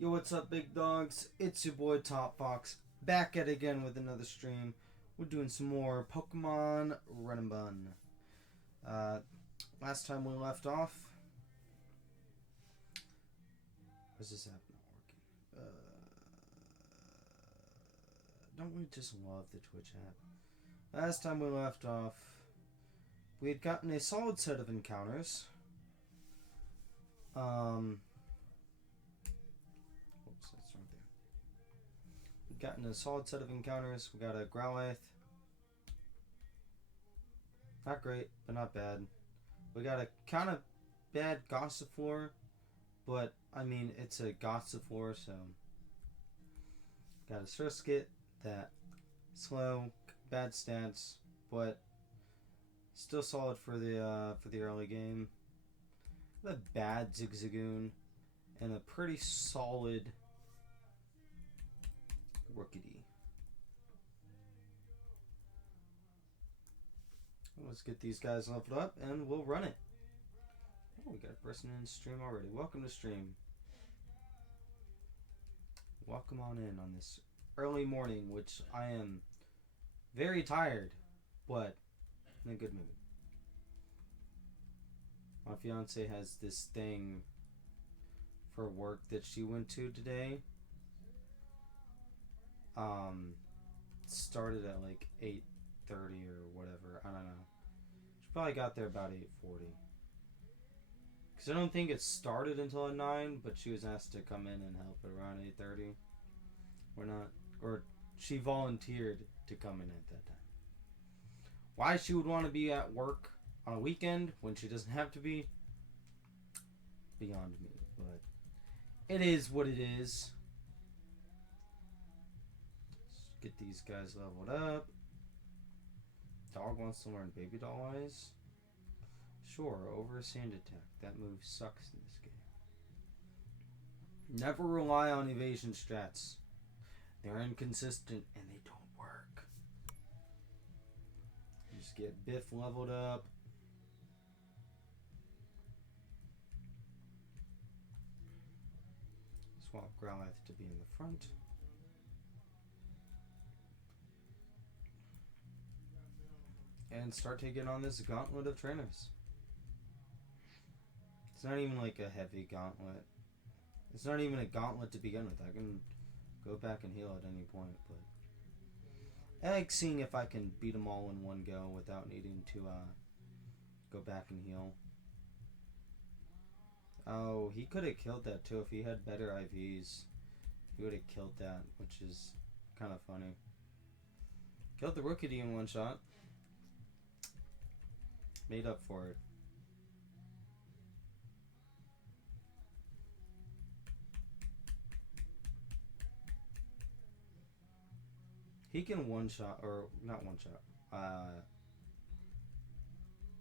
Yo, what's up, big dogs? It's your boy Top Fox, back at it again with another stream. We're doing some more Pokemon Run and Bun. Last time we left off, where's this app not working? Don't we just love the Twitch app? Last time we left off, we had gotten a solid set of encounters. Oops, that's right there. We've gotten a solid set of encounters. We got a Growlithe. Not great, but not bad. We got a kind of bad Gossifleur, but I mean, it's a Gossifleur, so. Got a Surskit that slow, bad stance, but still solid for the early game. A bad Zigzagoon and a pretty solid Rookity. Let's get these guys leveled up and we'll run it. Oh, we got a person in stream already. Welcome to stream. Welcome on in on this early morning, which I am very tired, but in a good mood. My fiance has this thing for work that she went to today. Started at like 8:30 or whatever. I don't know. She probably got there about 8:40. Because I don't think it started until at 9, but she was asked to come in and help around 8:30. Or she volunteered to come in at that time. Why she would want to be at work on a weekend when she doesn't have to be, beyond me. But it is what it is. Let's get these guys leveled up. Dog wants to learn Baby Doll Eyes. Sure, over a sand attack. That move sucks in this game. Never rely on evasion strats. They're inconsistent and they don't work. Just get Biff leveled up. Swap Growlithe to be in the front. And start taking on this gauntlet of trainers. It's not even like a heavy gauntlet. It's not even a gauntlet to begin with. I can go back and heal at any point, but I like seeing if I can beat them all in one go without needing to go back and heal. Oh, he could have killed that too if he had better IVs. He would have killed that, which is kind of funny. Killed the Rookity in one shot. Made up for it. He can one-shot, or not one-shot,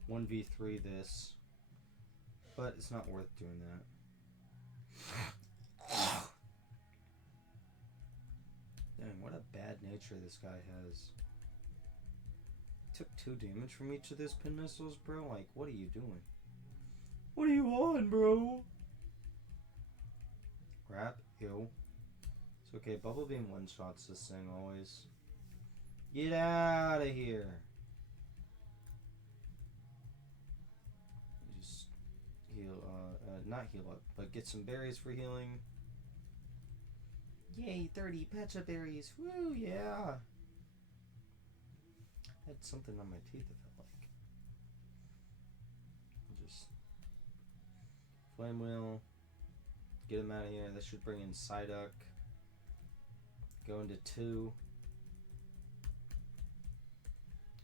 1v3 this, but it's not worth doing that. Dang, what a bad nature this guy has. Took 2 damage from each of those pin missiles, bro? Like, what are you doing? What are you on, bro? Crap, ew. It's okay, Bubble Beam one-shots this thing always. Get out of here. Just heal, not heal up, but get some berries for healing. Yay, 30 Pecha berries. Woo, yeah. I had something on my teeth, it felt like. Just Flame Wheel. Get him out of here. That should bring in Psyduck. Go into 2.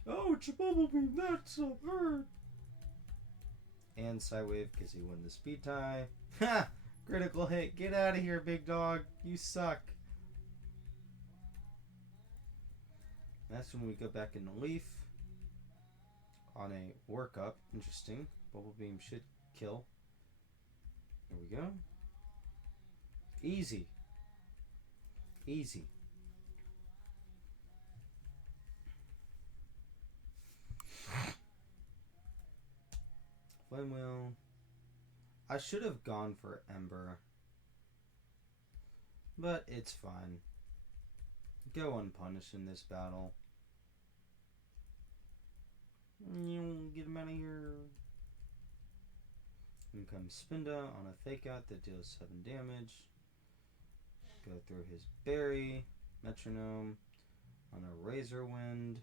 Ouch, Bubble Beam, that's a hurt. And Psywave because he won the speed tie. Ha! Critical hit. Get out of here, big dog. You suck. That's when we go back in the Leaf. On a workup. Interesting. Bubble Beam should kill. Here we go. Easy. Easy. Flame Wheel. I should have gone for Ember. But it's fine. Go unpunished in this battle. You get him out of here. In comes Spinda on a fake out that deals 7 damage. Go through his berry. Metronome on a razor wind.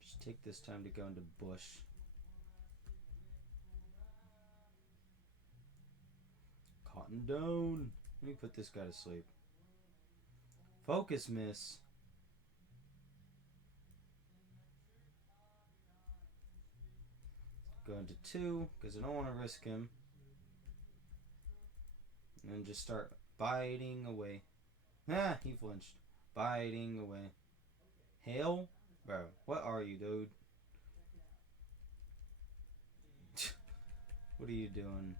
Just take this time to go into bush. Cotton down. Let me put this guy to sleep. Focus miss. Go into 2 because I don't want to risk him. And then just start biting away. Ah, he flinched. Biting away. Hail? Bro, what are you, dude? What are you doing?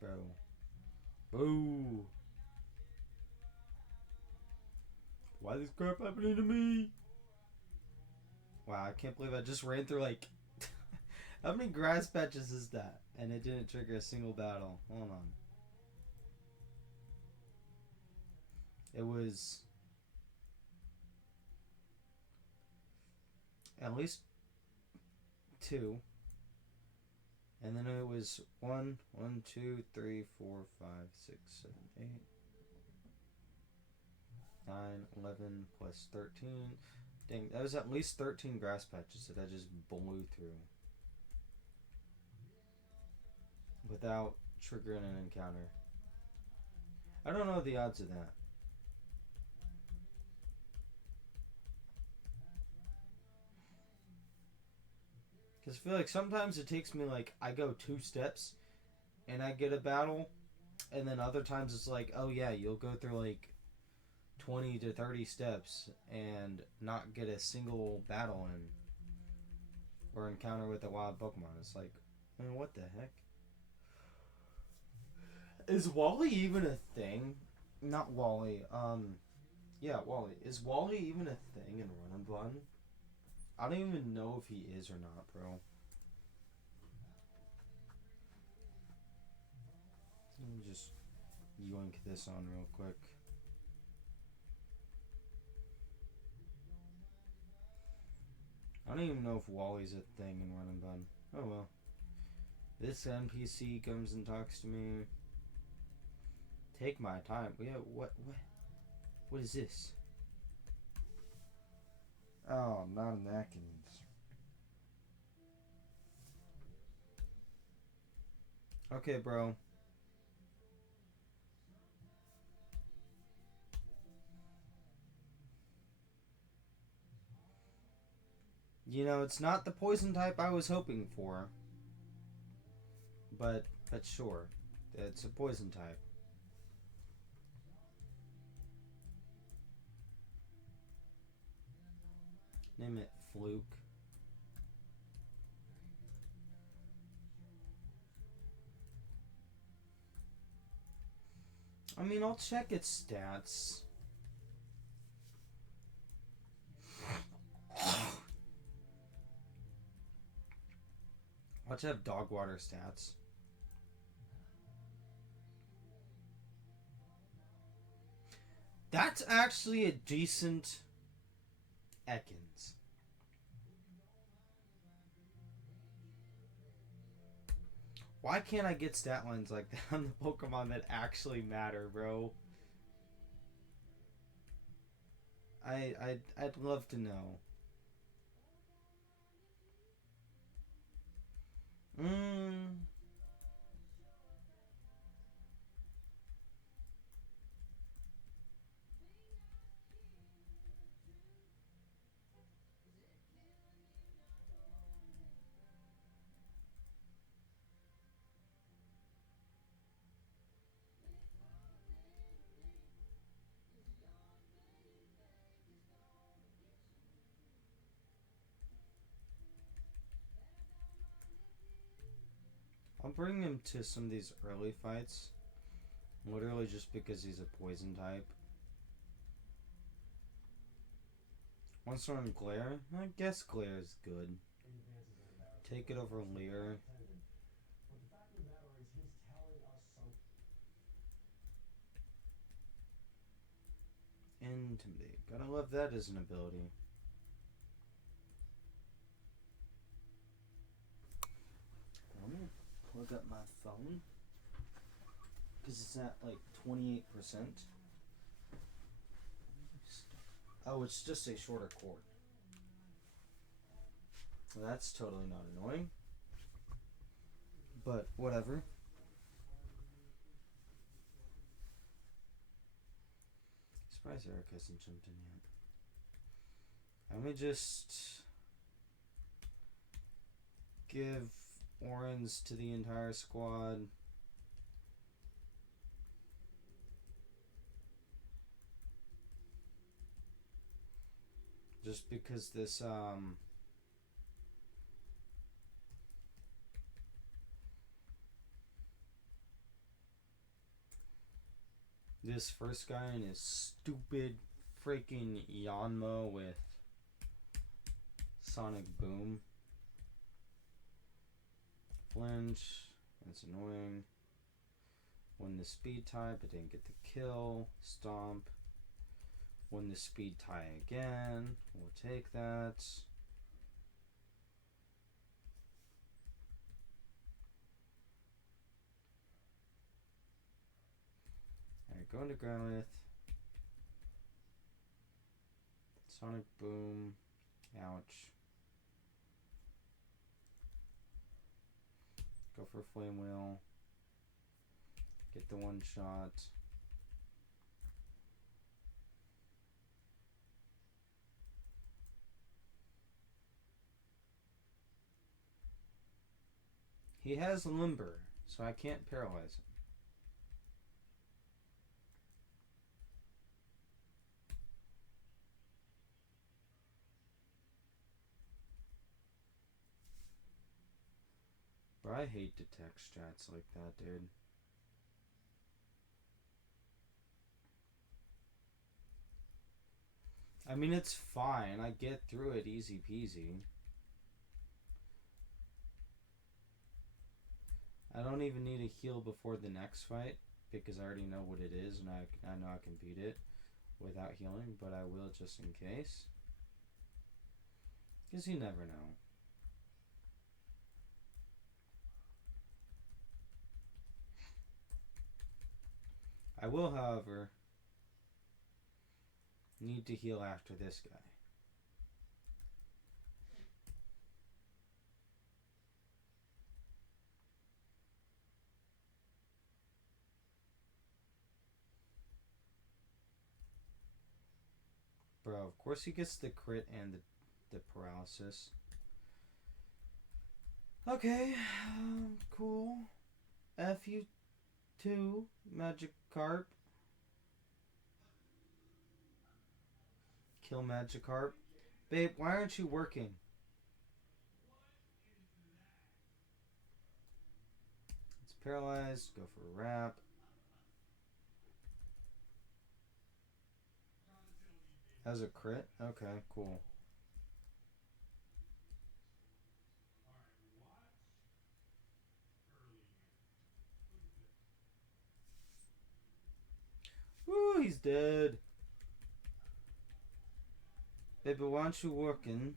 Bro. Boo. Why is this crap happening to me? Wow, I can't believe I just ran through like... How many grass patches is that? And it didn't trigger a single battle. Hold on. It was... at least 2. And then it was 1, 2, 3, 4, 5, 6, 7, 8, 9, 11 plus 13. Dang, that was at least 13 grass patches that I just blew through. Without triggering an encounter. I don't know the odds of that. Because I feel like sometimes it takes me like, I go 2 steps and I get a battle. And then other times it's like, oh yeah, you'll go through like 20 to 30 steps and not get a single battle in. Or encounter with a wild Pokemon. It's like, man, what the heck? Is Wally even a thing? Not Wally. Yeah, Wally. Is Wally even a thing in Run and Bun? I don't even know if he is or not, bro. Let me just yoink this on real quick. I don't even know if Wally's a thing in Run and Bun. Oh well. This NPC comes and talks to me. Take my time. Yeah, what is this? Oh, not an Atkins. Okay, bro. You know, it's not the poison type I was hoping for. But sure. It's a poison type. Name it Fluke. I mean, I'll check its stats. Watch it have dog water stats. That's actually a decent Ekans. Why can't I get stat lines like that on the Pokemon that actually matter, bro? I'd love to know. I'll bring him to some of these early fights. Literally just because he's a poison type. Once we're on Glare, I guess Glare is good. Take it over Lear. Intimidate. Gotta love that as an ability. Let me plug up my phone. Because it's at like 28%. Oh, it's just a shorter cord. Well, that's totally not annoying. But whatever. Surprised Eric hasn't jumped in yet. Let me just give orange to the entire squad. Just because this first guy and his stupid freaking Yanma with Sonic Boom. Flinch. That's annoying. Win the speed tie, but didn't get the kill. Stomp. Win the speed tie again. We'll take that. Alright, going to Growlithe. Sonic Boom. Ouch. Go for Flame Wheel. Get the one shot. He has Limber, so I can't paralyze him. But I hate detect strats like that, dude. I mean, it's fine. I get through it easy peasy. I don't even need a heal before the next fight because I already know what it is and I know I can beat it without healing, but I will just in case. Because you never know. I will, however, need to heal after this guy. Bro, of course he gets the crit and the paralysis. Okay, cool. FU2, Magikarp. Kill Magikarp. Babe, why aren't you working? It's paralyzed. Go for a wrap. As a crit? Okay, cool. Woo, he's dead. Baby, why aren't you working?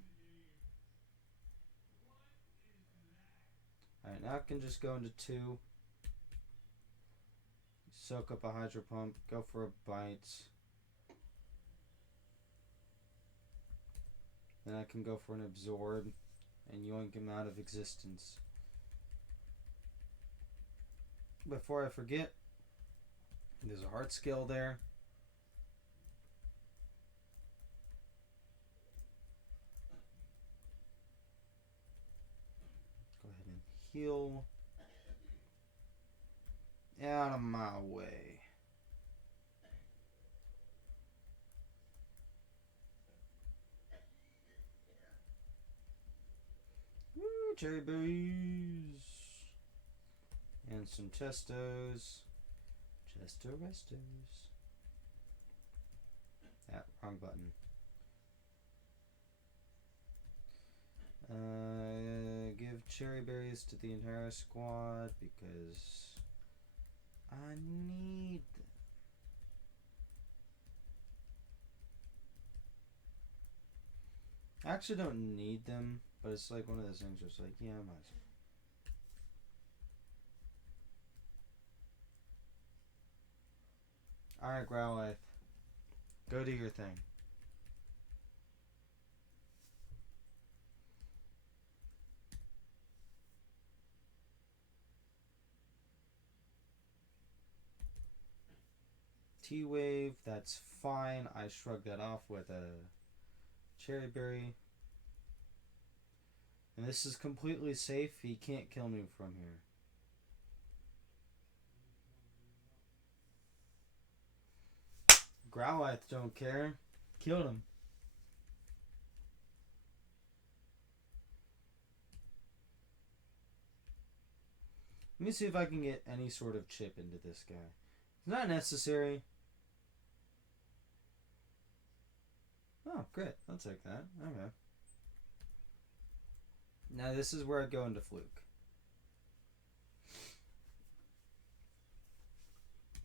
Alright, now I can just go into 2. Soak up a Hydro Pump. Go for a bite. Then I can go for an Absorb and yoink him out of existence. Before I forget, there's a heart skill there. Go ahead and heal. Out of my way. Woo, cherry berries. And some Chestos. Chesto Restos. Wrong button. cherry berries to the entire squad because I need them. I actually don't need them, but it's like one of those things where it's like, yeah, I might as well. Alright, Growlithe. Go do your thing. T-Wave, that's fine. I shrugged that off with a cherry berry. And this is completely safe. He can't kill me from here. Growlithe don't care. Killed him. Let me see if I can get any sort of chip into this guy. It's not necessary. Oh, great. I'll take that. Okay. Now this is where I go into Fluke.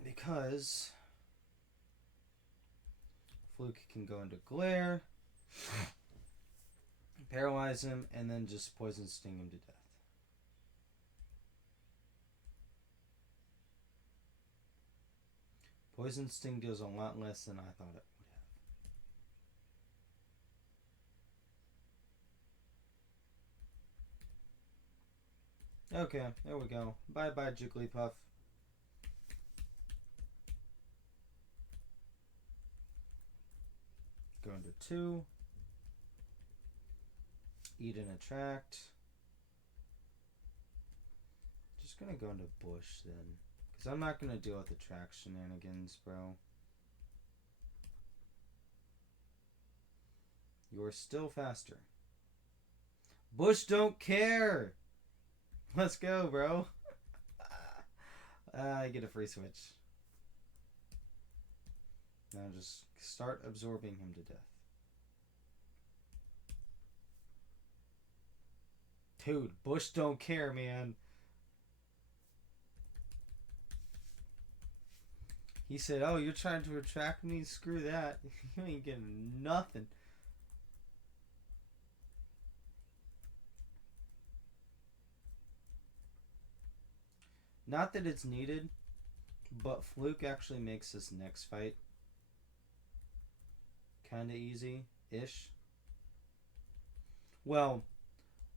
Because Fluke can go into Glare, paralyze him, and then just Poison Sting him to death. Poison Sting deals a lot less than I thought it would have. Okay, there we go. Bye-bye, Jigglypuff. Go into 2. Eat and attract. Just gonna go into Bush then. Because I'm not gonna deal with attract shenanigans, bro. You're still faster. Bush don't care! Let's go, bro. I get a free switch. Now just start absorbing him to death. Dude, Bush don't care, man. He said, oh, you're trying to attract me? Screw that. You ain't getting nothing. Not that it's needed, but Fluke actually makes this next fight kind of easy-ish. Well,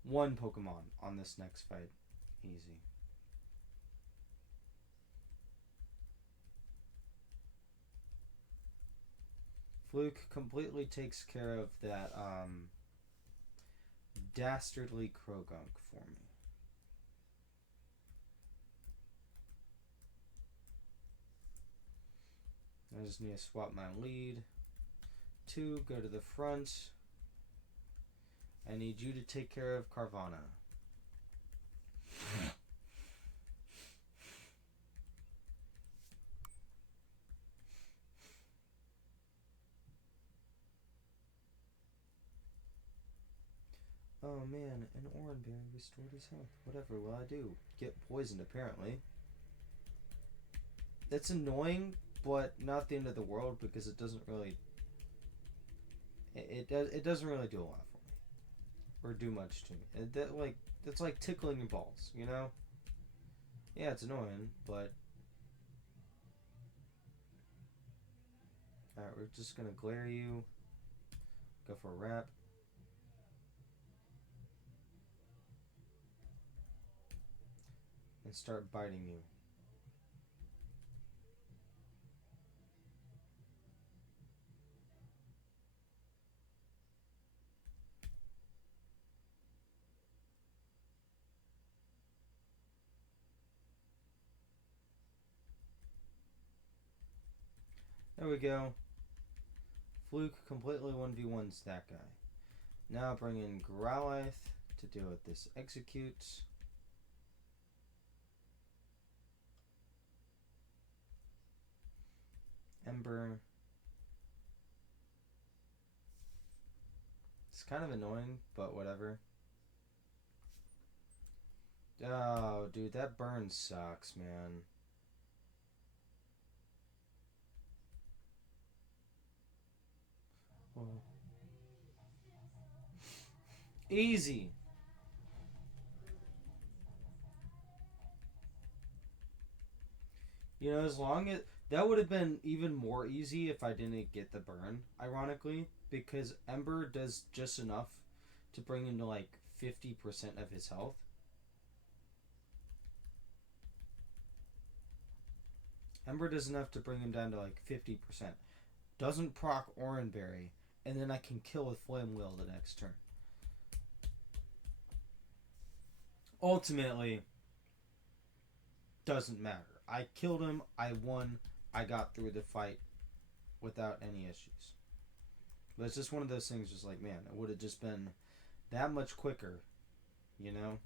one Pokemon on this next fight. Easy. Fluke completely takes care of that dastardly Krogunk for me. I just need to swap my lead. 2, go to the front. I need you to take care of Carvana. Oh man, an Oranberry restored his health. Whatever will I do? Get poisoned, apparently. That's annoying, but not the end of the world because it doesn't really... It doesn't really do a lot for me. Or do much to me. That's like tickling your balls, you know? Yeah, it's annoying, but... Alright, we're just gonna glare you. Go for a wrap. And start biting you. There we go. Fluke completely 1v1's that guy. Now bring in Growlithe to deal with this Execute. Ember. It's kind of annoying, but whatever. Oh, dude, that burn sucks, man. Well, easy. You know, as long as that would have been even more easy if I didn't get the burn, ironically, because Ember does just enough to bring him to like 50% of his health. Ember does enough to bring him down to like 50%. Doesn't proc Oranberry, and then I can kill with Flame Wheel the next turn. Ultimately, doesn't matter. I killed him, I won, I got through the fight without any issues. But it's just one of those things, just like, man, it would have just been that much quicker, you know?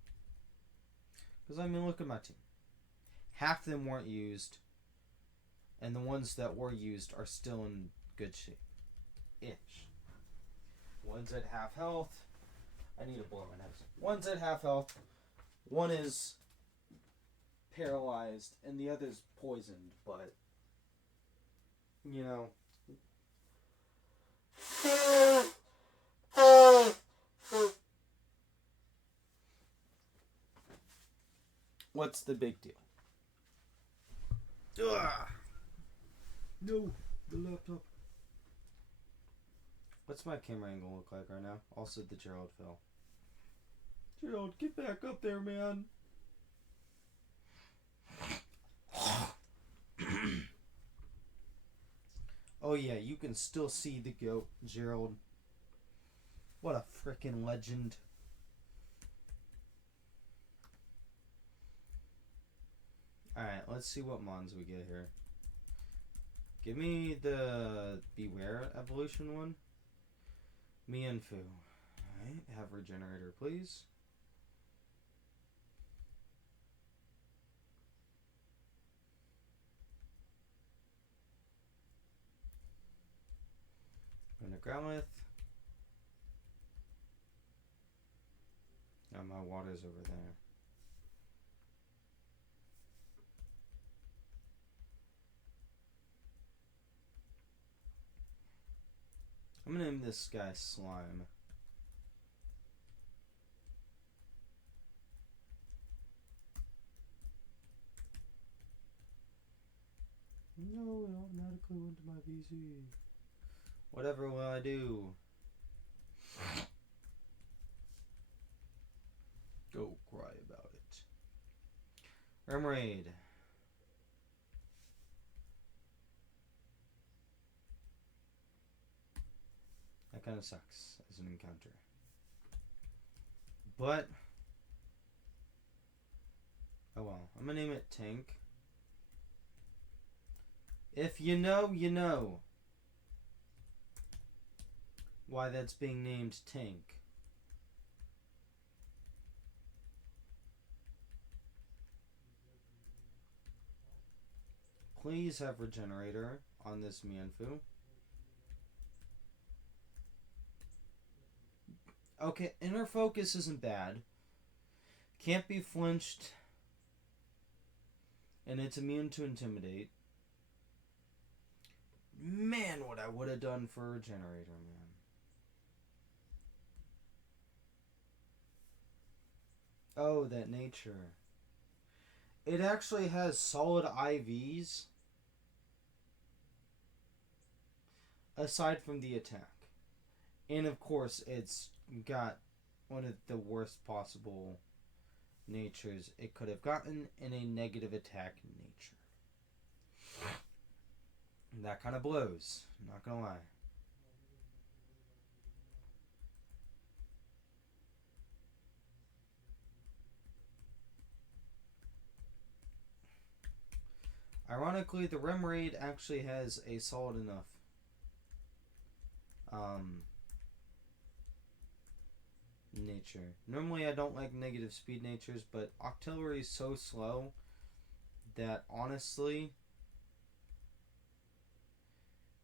Because, I mean, look at my team. Half of them weren't used, and the ones that were used are still in good shape. Ish. One's at half health. I need to blow my nose. One's at half health. One is paralyzed, and the other's poisoned, but, you know. What's the big deal? Ugh. No, the laptop. What's my camera angle look like right now? Also, the Gerald fell. Gerald, get back up there, man. Oh yeah, you can still see the goat, Gerald. What a freaking legend. Alright, let's see what mons we get here. Give me the Beware evolution one. Mienfu. Alright, have regenerator, please. And a Growlithe. Oh, my water's over there. I'm gonna name this guy Slime. No, it automatically went to my PC. Whatever will I do? Go cry about it. Remoraid. That kind of sucks as an encounter. But, oh well. I'm gonna name it Tank. If you know, you know why that's being named Tank. Please have Regenerator on this Mienfoo. Okay, Inner Focus isn't bad. Can't be flinched. And it's immune to Intimidate. Man, what I would have done for Regenerator, man. Oh, that nature. It actually has solid IVs. Aside from the attack. And of course, it's got one of the worst possible natures it could have gotten in a negative attack nature. That kind of blows, not gonna lie. Ironically, the Remoraid actually has a solid enough nature. Normally I don't like negative speed natures, but Octillery is so slow that honestly,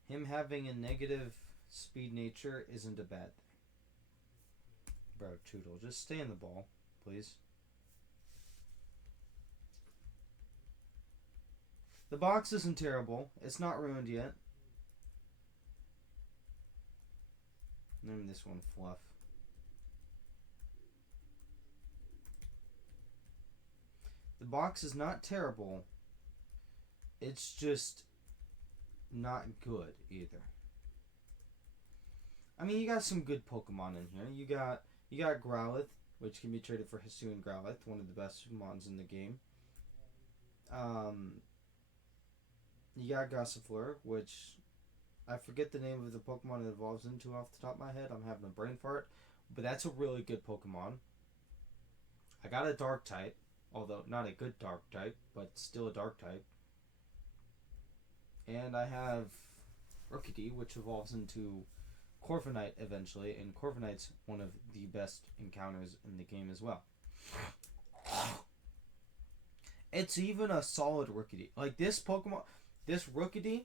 him having a negative speed nature isn't a bad thing. Bro, Tootle, just stay in the ball, please. The box isn't terrible. It's not ruined yet. Name this one Fluff. The box is not terrible. It's just not good either. I mean, you got some good Pokemon in here. You got Growlithe, which can be traded for Hisuian Growlithe, one of the best mons in the game. Um, you got Gossifleur, which I forget the name of the Pokemon it evolves into off the top of my head. I'm having a brain fart, but that's a really good Pokemon. I got a Dark type, although not a good Dark type, but still a Dark type. And I have Rookidee, which evolves into Corviknight eventually, and Corviknight's one of the best encounters in the game as well. It's even a solid Rookidee. Like this Pokemon, this Rookidee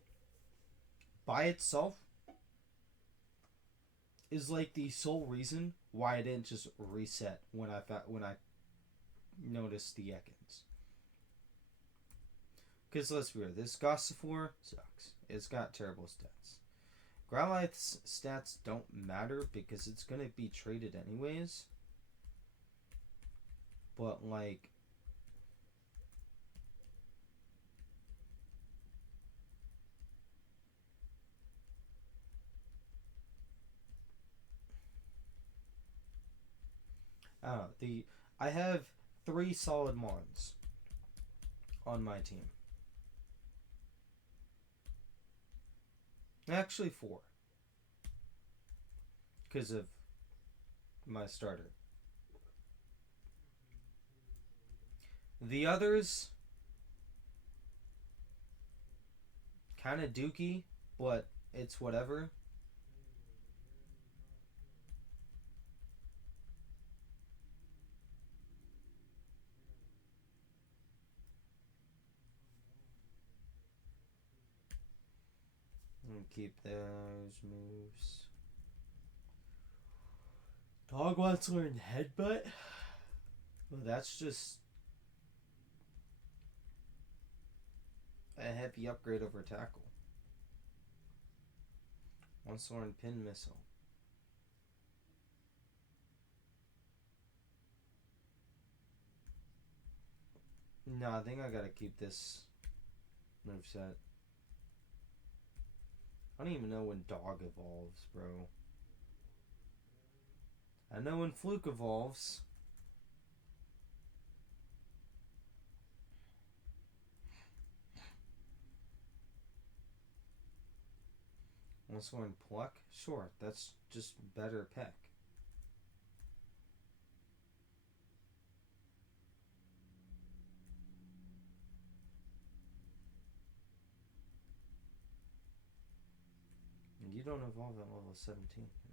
by itself is like the sole reason why I didn't just reset when I noticed the Ekans. Because let's be real, this Gossifleur sucks. It's got terrible stats. Growlithe's stats don't matter because it's going to be traded anyways. But, like, I don't know. I have 3 solid Mons on my team. Actually 4. Because of my starter. The others kind of dookie, but it's whatever. And keep those moves. Dog wants to learn Headbutt? Well, that's just a heavy upgrade over Tackle. Wants to learn Pin Missile. No, I think I gotta keep this moveset. I don't even know when Dog evolves, bro. I know when Fluke evolves. Wants to learn Pluck? Sure, that's just better Peck. And you don't evolve at level 17.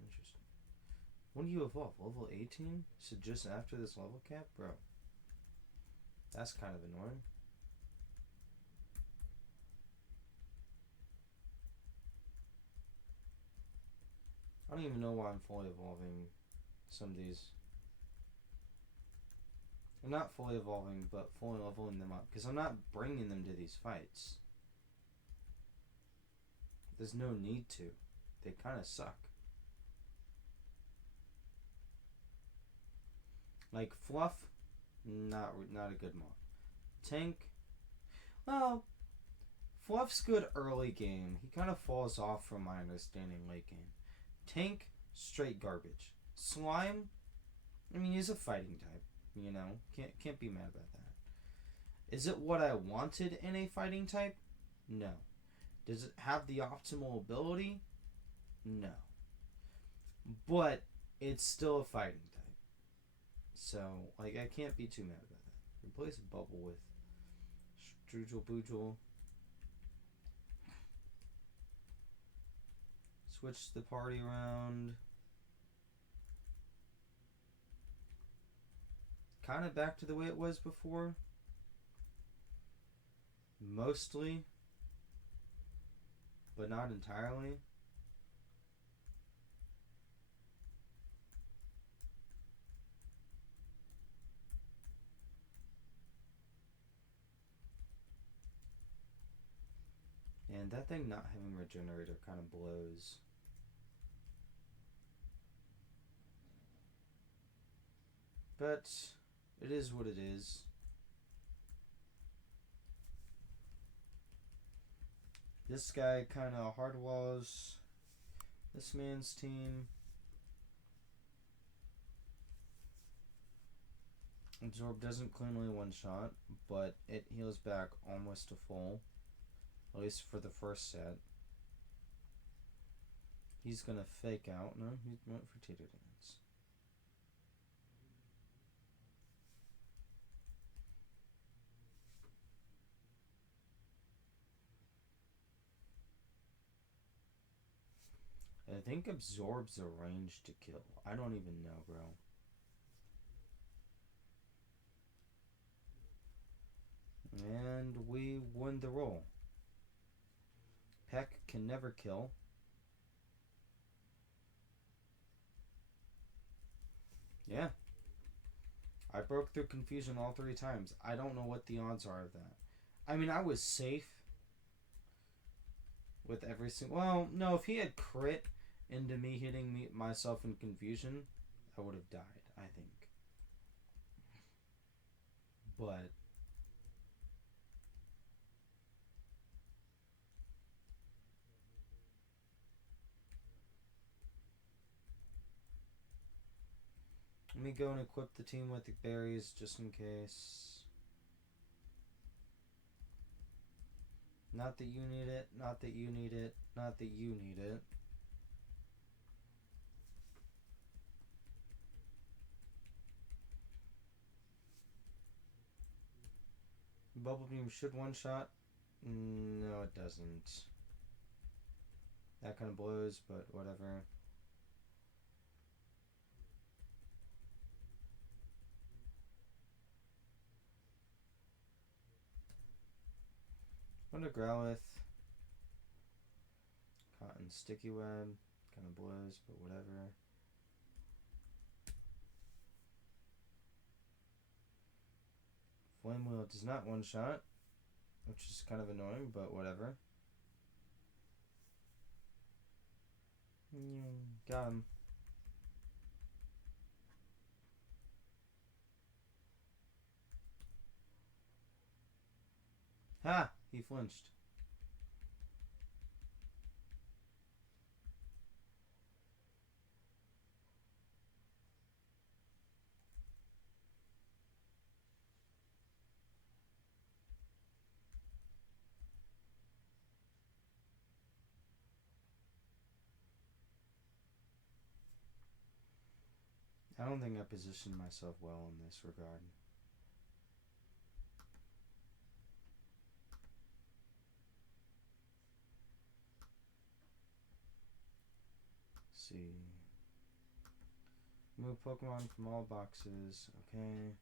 Interesting. When do you evolve? Level 18? So just after this level cap? Bro. That's kind of annoying. I don't even know why I'm fully evolving some of these. I'm not fully evolving, but fully leveling them up. Because I'm not bringing them to these fights. There's no need to. They kind of suck. Like Fluff, not a good mod. Tank, well, Fluff's good early game. He kind of falls off from my understanding late game. Tank, straight garbage. Slime, I mean, he's a fighting type. You know, can't be mad about that. Is it what I wanted in a fighting type? No. Does it have the optimal ability? No. But it's still a fighting type. So, like, I can't be too mad about that. Replace Bubble with Strugel Boojel. Switch the party around. Kind of back to the way it was before. Mostly. But not entirely. And that thing not having regenerator kind of blows. But it is what it is. This guy kind of hardwalls this man's team. Absorb doesn't cleanly one-shot, but it heals back almost to full. At least for the first set. He's gonna fake out. No, he went for Tater Dance. I think Absorb's a range to kill. I don't even know, bro. And we won the roll. Peck can never kill. Yeah. I broke through confusion all 3 times. I don't know what the odds are of that. I mean, I was safe with every single... Well, no, if he had crit into me hitting myself in confusion, I would have died, I think. But... let me go and equip the team with the berries just in case. Not that you need it, not that you need it, not that you need it. Bubble Beam should one-shot. No, it doesn't. That kind of blows, but whatever. I'm gonna Growlithe. Cotton Sticky Web. Kind of blows, but whatever. Flame Wheel does not one-shot, which is kind of annoying, but whatever. Got him. Ha! He flinched. I don't think I positioned myself well in this regard. Let's see. Move Pokemon from all boxes. Okay.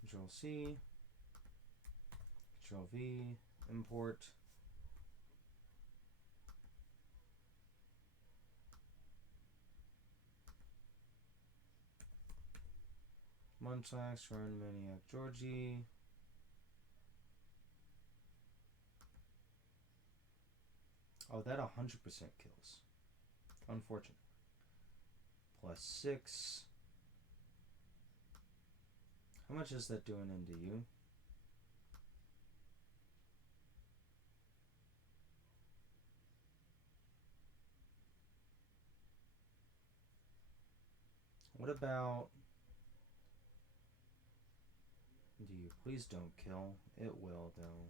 Control C. Control V. Import. Munchlax, Run Maniac, Georgie. Oh, that 100% kills. Unfortunate. +6. How much is that doing into you? What about... do you please don't kill? It will, though.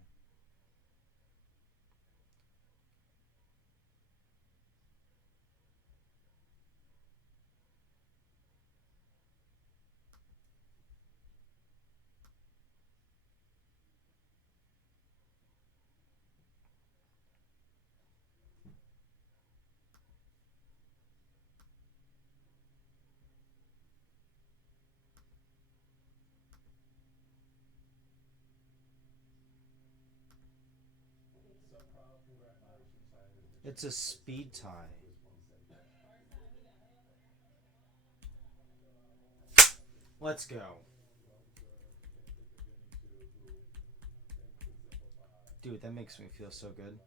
It's a speed tie. Let's go. Dude, that makes me feel so good.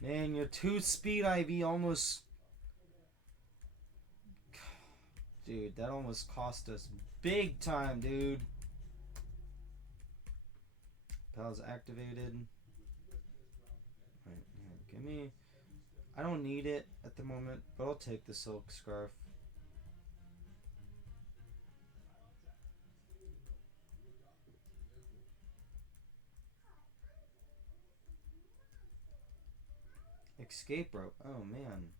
Man, your 2-speed IV almost... Dude, that almost cost us big time, dude. Pal's activated. Right, give me... I don't need it at the moment, but I'll take the silk scarf. Escape rope. Oh, man.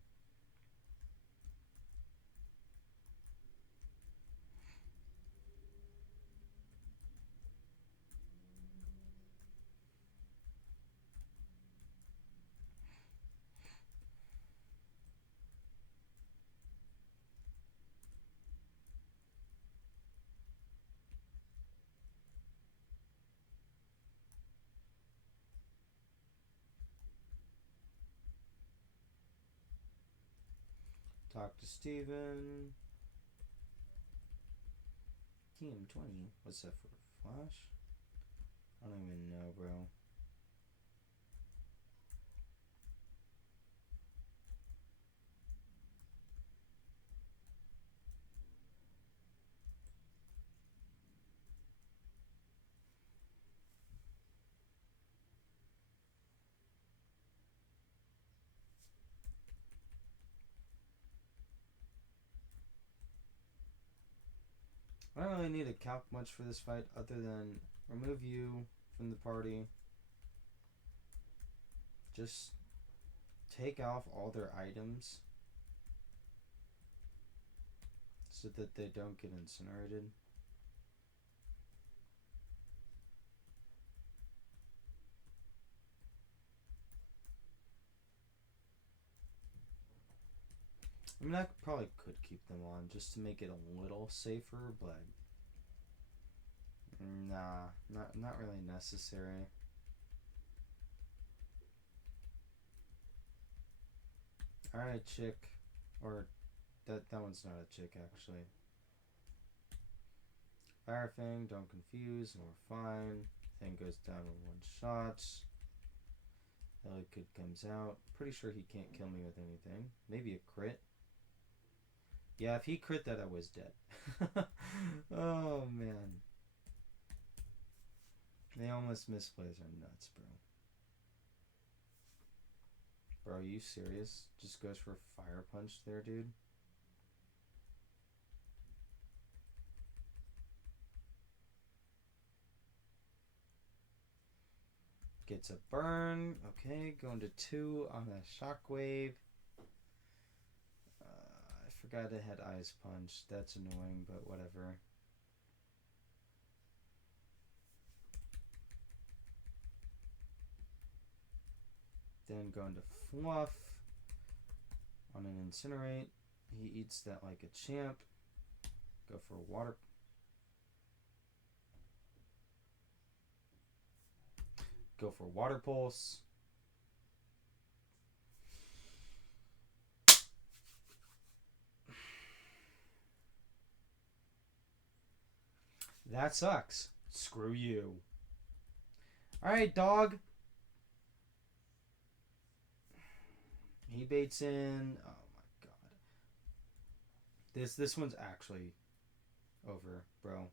Talk to Steven. TM20. What's that for? Flash? I don't even know, bro. I don't really need to calc much for this fight other than remove you from the party. Just take off all their items so that they don't get incinerated. I mean, I probably could keep them on just to make it a little safer, but nah, not really necessary. Alright, chick. Or, that one's not a chick, actually. Fire Fang, don't confuse, and we're fine. Thing goes down in one shot. Ellie Kid comes out. Pretty sure he can't kill me with anything. Maybe a crit. Yeah, if he crit that, I was dead. Oh, man. They almost misplays are nuts, bro. Bro, are you serious? Just goes for a fire punch there, dude. Gets a burn. Okay, going to 2 on a shockwave. I forgot it had Ice Punch. That's annoying, but whatever. Then going to Fluff on an Incinerate. He eats that like a champ. Go for a Water. Go for Water Pulse. That sucks. Screw you. Alright, dog. He baits in. Oh my god. This one's actually over, bro.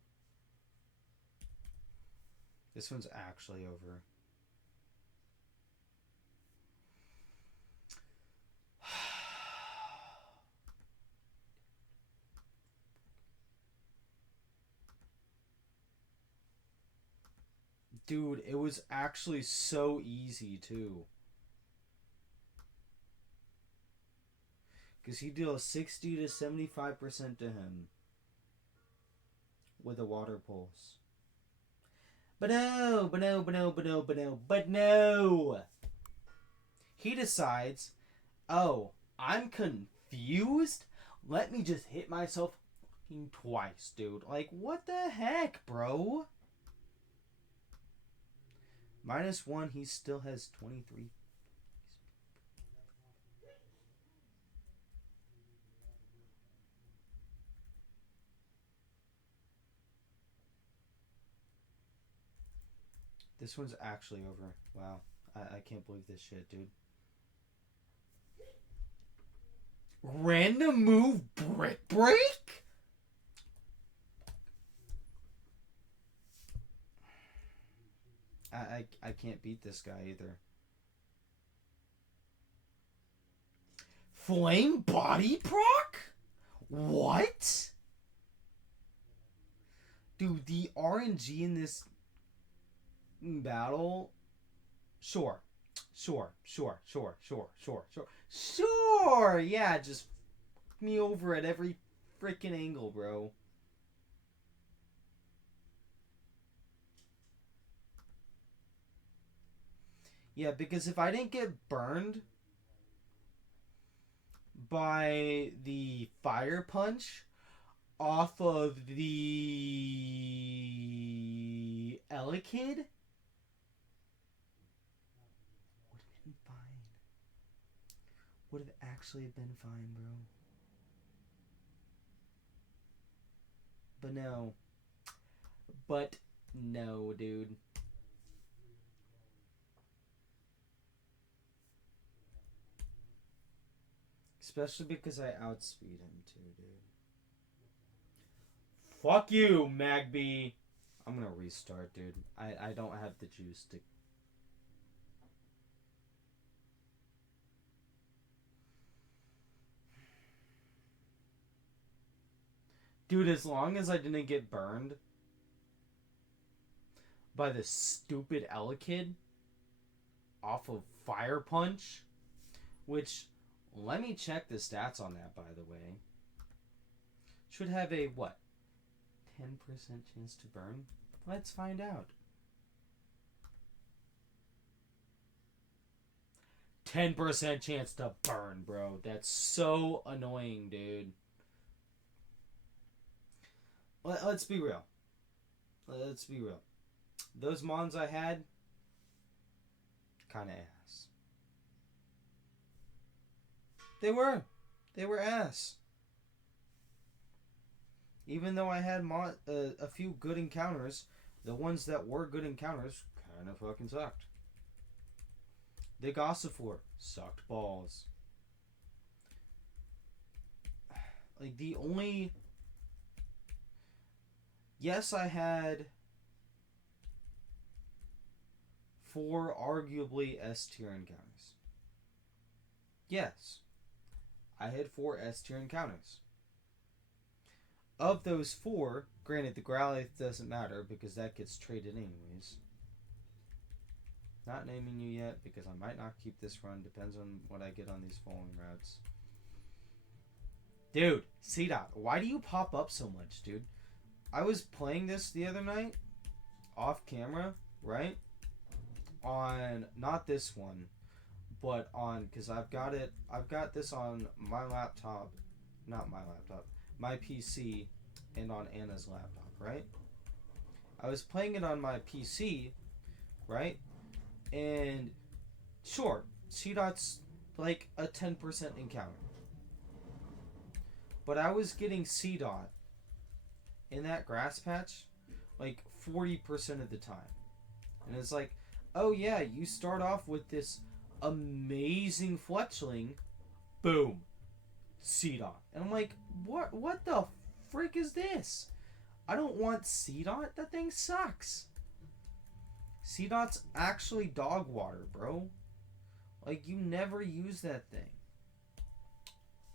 This one's actually over. Dude, it was actually so easy, too. Because he deals 60 to 75% to him with a Water Pulse. But no, but no, but no, but no, but no, but no! He decides, oh, I'm confused? Let me just hit myself fucking twice, dude. Like, what the heck, bro? -1, he still has 23. This one's actually over. Wow. I can't believe this shit, dude. Random move brick break? I can't beat this guy either. Flame body proc? What? Dude, the RNG in this battle. Sure. Sure. Yeah, just f me over at every freaking angle, bro. Yeah, because if I didn't get burned by the fire punch off of the Elekid, would have been fine. Would have actually been fine, bro. But no. But no, dude. Especially because I outspeed him too, dude. Fuck you, Magby. I'm gonna restart, dude. I don't have the juice to. Dude, as long as I didn't get burned by the stupid Elekid off of Fire Punch, which, let me check the stats on that, by the way. Should have a, what, 10% chance to burn? Let's find out. 10% chance to burn, bro. That's so annoying, dude. Let's be real. Let's be real. Those mons I had, kind of ass. They were. They were ass. Even though I had a few good encounters, the ones that were good encounters kind of fucking sucked. The Gossifor sucked balls. Like, the only... Yes, I had 4 arguably S tier encounters. Yes, I had 4 S tier encounters. Of those 4, granted the Growlithe doesn't matter because that gets traded anyways. Not naming you yet because I might not keep this run. Depends on what I get on these following routes. Dude, C-Dot, why do you pop up so much, dude? I was playing this the other night, off camera, right? On, not this one, but on, because I've got this on my laptop, not my laptop, my PC, and on Anna's laptop, right? I was playing it on my PC, right? And, sure, C-Dot's like a 10% encounter. But I was getting C-Dot in that grass patch like 40% of the time. And it's like, oh yeah, you start off with this amazing Fletchling, boom, C-Dot. And I'm like, what the frick is this? I don't want C-Dot. That thing sucks. C-Dot's actually dog water, bro. Like, you never use that thing.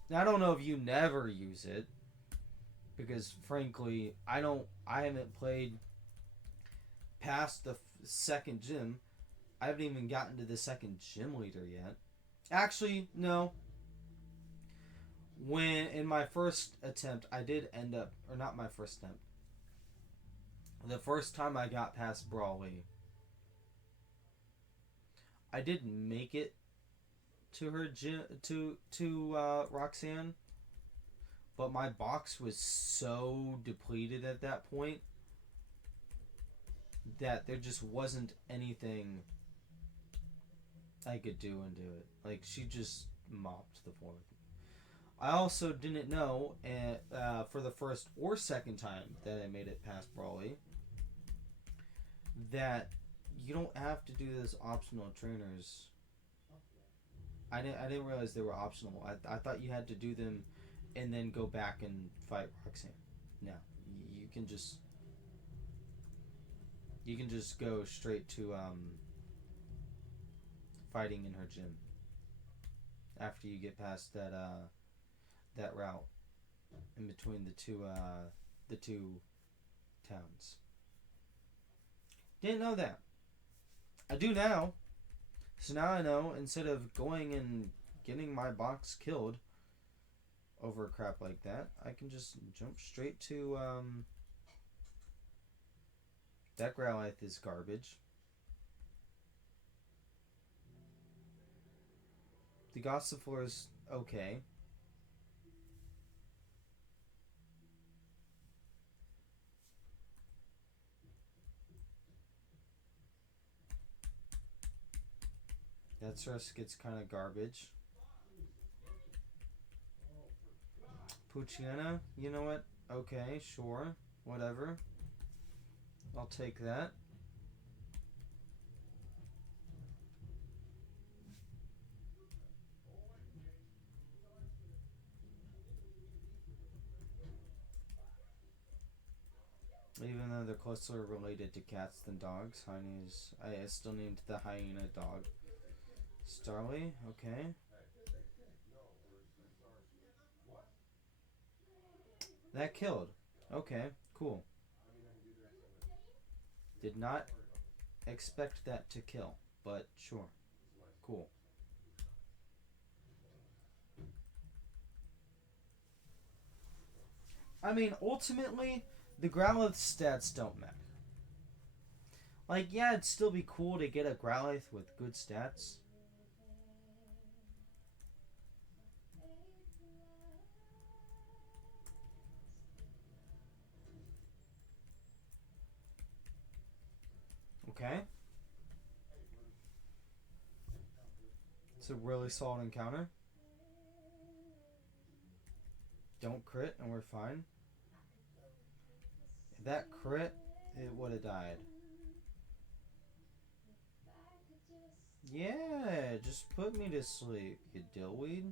Now, I don't know if you never use it, because frankly, I haven't played past the second gym. I haven't even gotten to the second gym leader yet. Actually, no. When in my first attempt, I did end up, or not my first attempt. The first time I got past Brawley, I did make it to her gym, to Roxanne, but my box was so depleted at that point that there just wasn't anything I could do into it. Like, she just mopped the floor. I also didn't know, for the first or second time that I made it past Brawley, that You don't have to do this optional trainers. I didn't realize they were optional. I thought you had to do them and then go back and fight Roxanne. No, you can just go straight to fighting in her gym after you get past that route in between the two towns. Didn't know that. I do now. So now I know, instead of going and getting my box killed over crap like that, I can just jump straight to that Growlithe is garbage. The Gossifleur is okay. That Sursk gets kind of garbage. Poochyena, you know what? Okay, sure. Whatever. I'll take that. Even though they're closer related to cats than dogs, I still named the hyena dog. Starly, okay. That killed. Okay, cool. Did not expect that to kill, but sure. Cool. I mean, ultimately, the Growlithe stats don't matter. Like, yeah, it'd still be cool to get a Growlithe with good stats. Okay. It's a really solid encounter. Don't crit and we're fine. If that crit, it would have died. Yeah, just put me to sleep, you dillweed.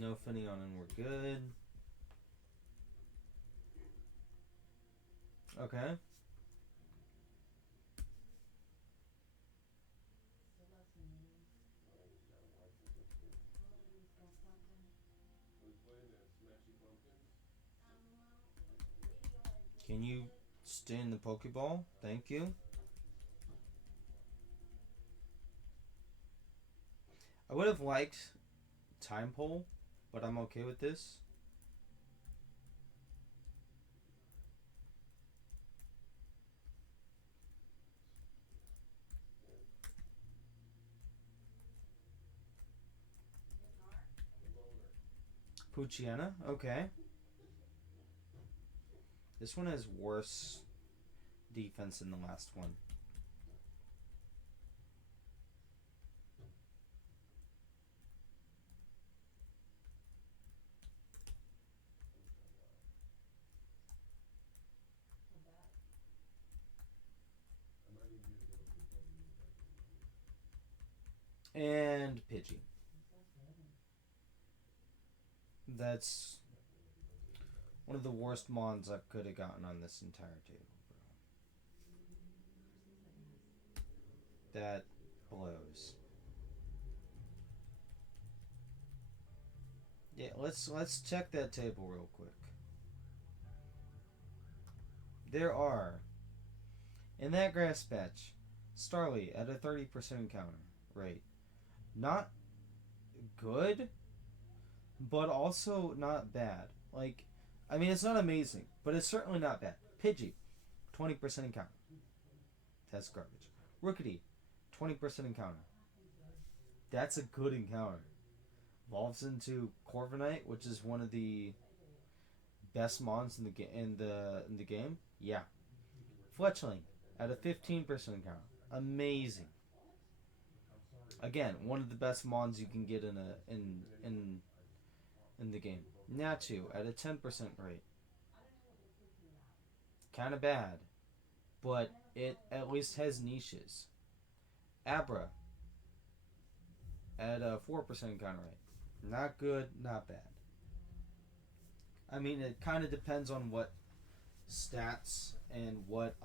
No Finneon and we're good. Okay. Can you stay in the Pokeball? Thank you. I would have liked Time Pole, but I'm okay with this. Poochyena, okay. This one has worse defense than the last one. And Pidgey. That's one of the worst mons I could have gotten on this entire table, bro. That blows. Yeah, let's check that table real quick. There are, in that grass patch, Starly at a 30% encounter rate. Not good, but also not bad. Like, I mean, it's not amazing, but it's certainly not bad. Pidgey, 20% encounter. That's garbage. Rookity, 20% encounter. That's a good encounter. Evolves into Corviknight, which is one of the best mons in the game. Yeah. Fletchling at a 15% encounter. Amazing. Again, one of the best mons you can get in the game. Natu at a 10% rate. Kind of bad, but it at least has niches. Abra at a 4% encounter rate. Not good, not bad. I mean, it kind of depends on what stats and what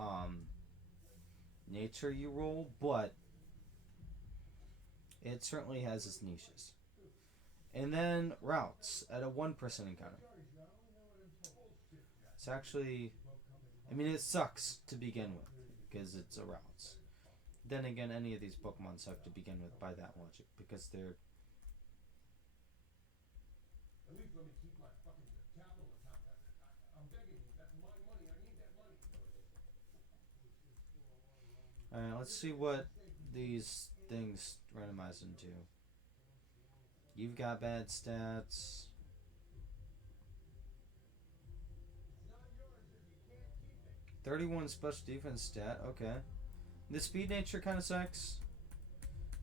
nature you roll, but it certainly has its niches. And then routes at a 1% encounter. It's actually, I mean, it sucks to begin with because it's a routes. Then again, any of these Pokemon suck to begin with by that logic because they're. At least let me keep my fucking capital account. I'm begging you. That's my money. I need that money. Alright, let's see what these things randomize into. You've got bad stats. .31 special defense stat. Okay. The speed nature kind of sucks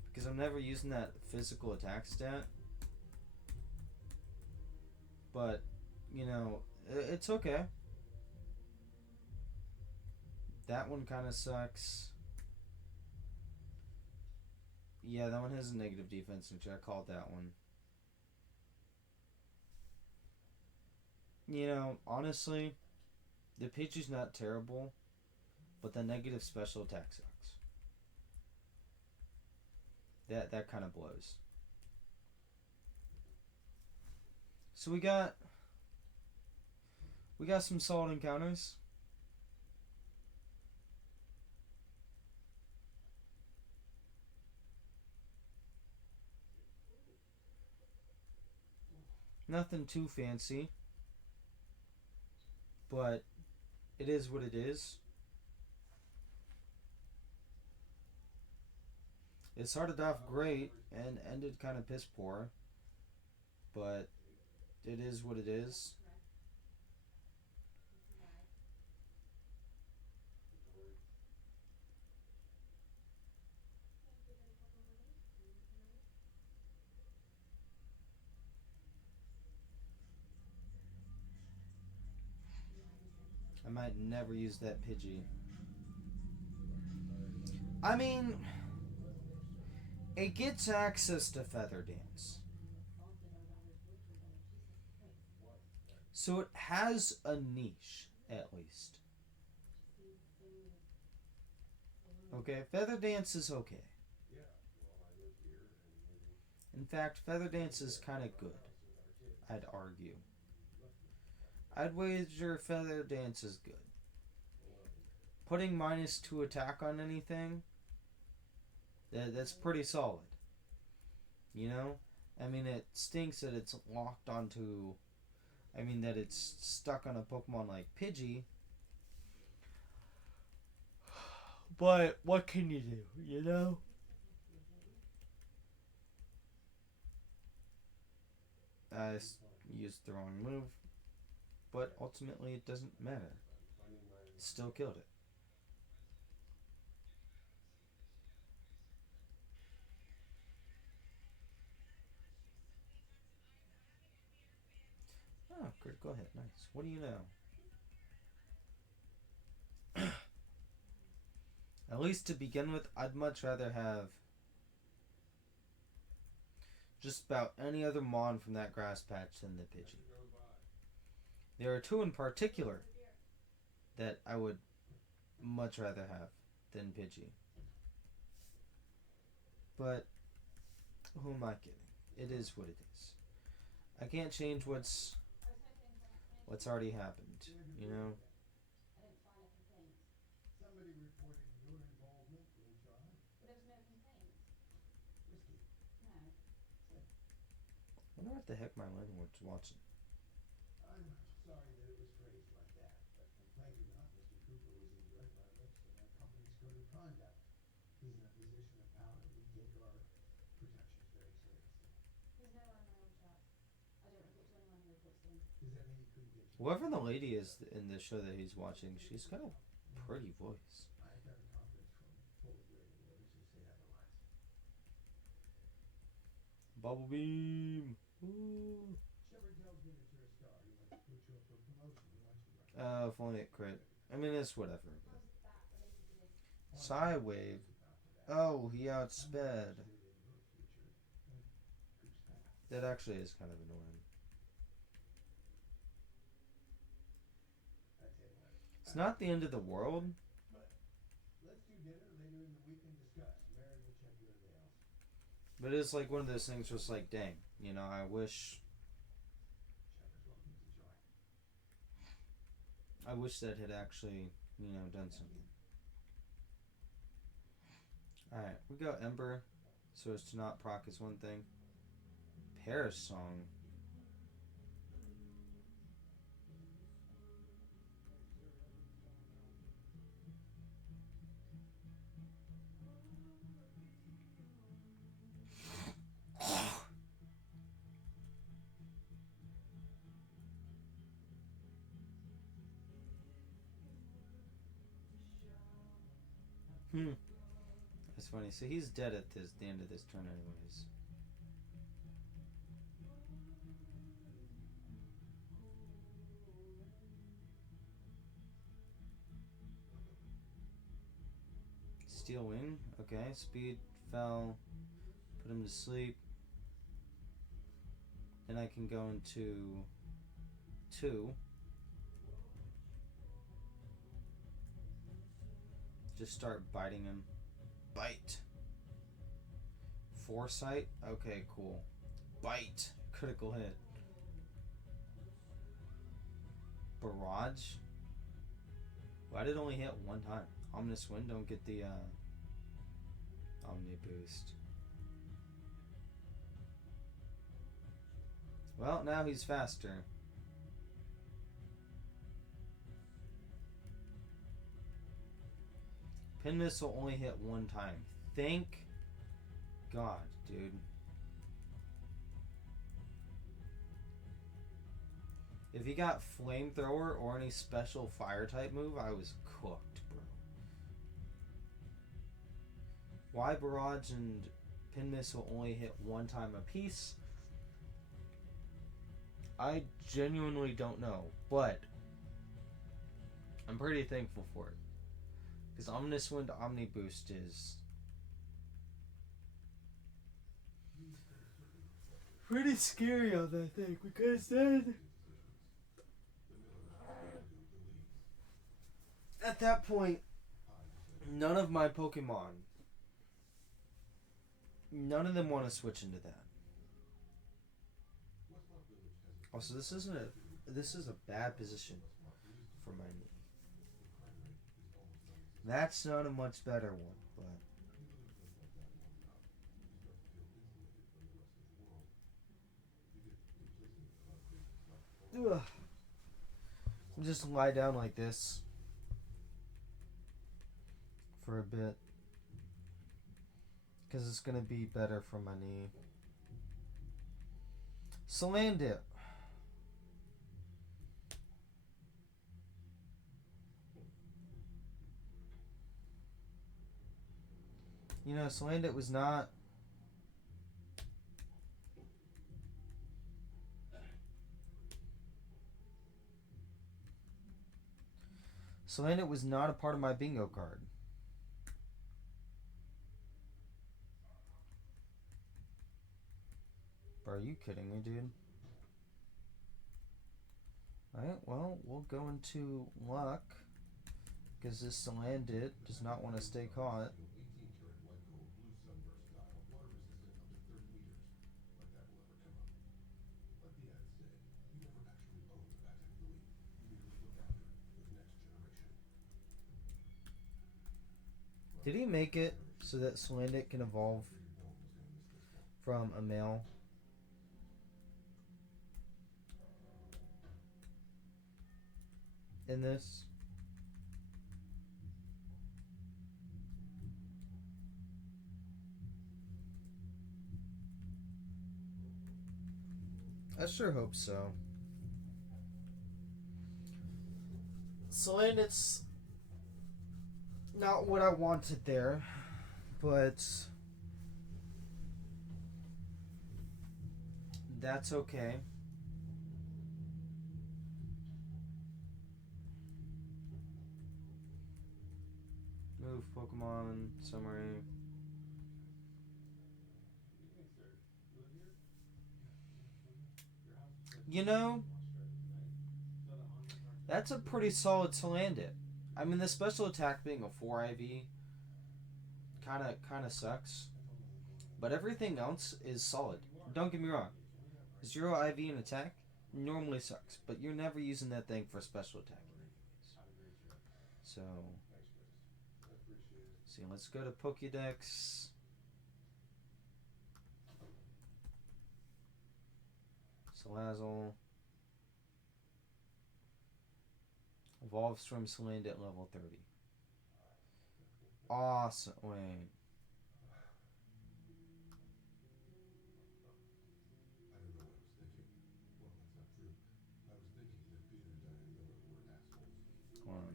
because I'm never using that physical attack stat. But, you know, it's okay. That one kind of sucks. Yeah, that one has a negative defense nature. I called that one. You know, honestly, the Pidgey's not terrible, but the negative special attack sucks. That kind of blows. So we got some solid encounters. Nothing too fancy, but it is what it is. It started off great and ended kind of piss poor, but it is what it is. I might never use that Pidgey. I mean, it gets access to Feather Dance. So it has a niche, at least. Okay, Feather Dance is okay. In fact, Feather Dance is kind of good, I'd argue. I'd wager Feather Dance is good. Putting -2 attack on anything, that's pretty solid. You know? I mean, it stinks that it's locked onto. I mean, that it's stuck on a Pokemon like Pidgey. But what can you do, you know? I used the wrong move, but ultimately it doesn't matter. Still killed it. Oh, critical hit. Nice. What do you know? At least to begin with, I'd much rather have just about any other Mon from that grass patch than the Pidgey. There are two in particular that I would much rather have than Pidgey. But who am I kidding? It is what it is. I can't change what's already happened, you know? I wonder what the heck my landlord's watching. Whoever the lady is in the show that he's watching, she's got a pretty voice. Bubble beam. Ooh. If only it crit. I mean, it's whatever. Side wave. Oh, he outsped. That actually is kind of annoying. It's not the end of the world. But it's like one of those things where it's like, dang, you know, I wish that had actually, you know, done something. Alright, we go Ember, so as to not proc is one thing. Paris song. That's funny. So he's dead at the end of this turn anyways. Steel Wing. Okay. Speed fell. Put him to sleep. Then I can go into 2. Just start biting him. Bite. Foresight. Okay, cool. Bite. Critical hit. Barrage. Why did it only hit one time? Ominous Wind, don't get the Omni boost. Well, now he's faster. Pin Missile only hit one time. Thank God, dude. If he got Flamethrower or any special fire type move, I was cooked, bro. Why Barrage and Pin Missile only hit one time apiece? I genuinely don't know, but I'm pretty thankful for it. Because Ominous Wind Omni Boost is pretty scary on that thing, because then at that point, none of my Pokemon, none of them want to switch into that. Also, this is a bad position for my knee. That's not a much better one, but ugh. Just lie down like this for a bit, because it's gonna be better for my knee. Salandit. You know, Salandit was not. Salandit was not a part of my bingo card. Bro, are you kidding me, dude? Alright, well, we'll go into luck, because this Salandit does not want to stay caught. Did he make it so that Salandit can evolve from a male? In this? I sure hope so. Celine, it's not what I wanted there, but that's okay. Move Pokemon summary. You know, that's a pretty solid Salandit. I mean, the special attack being a 4 IV kind of sucks, but everything else is solid. Don't get me wrong. 0 IV in attack normally sucks, but you're never using that thing for special attack anyways. So, see, let's go to Pokédex. Salazzle. Evolves from Salandit at level 30. Awesome. Wait. Hold on.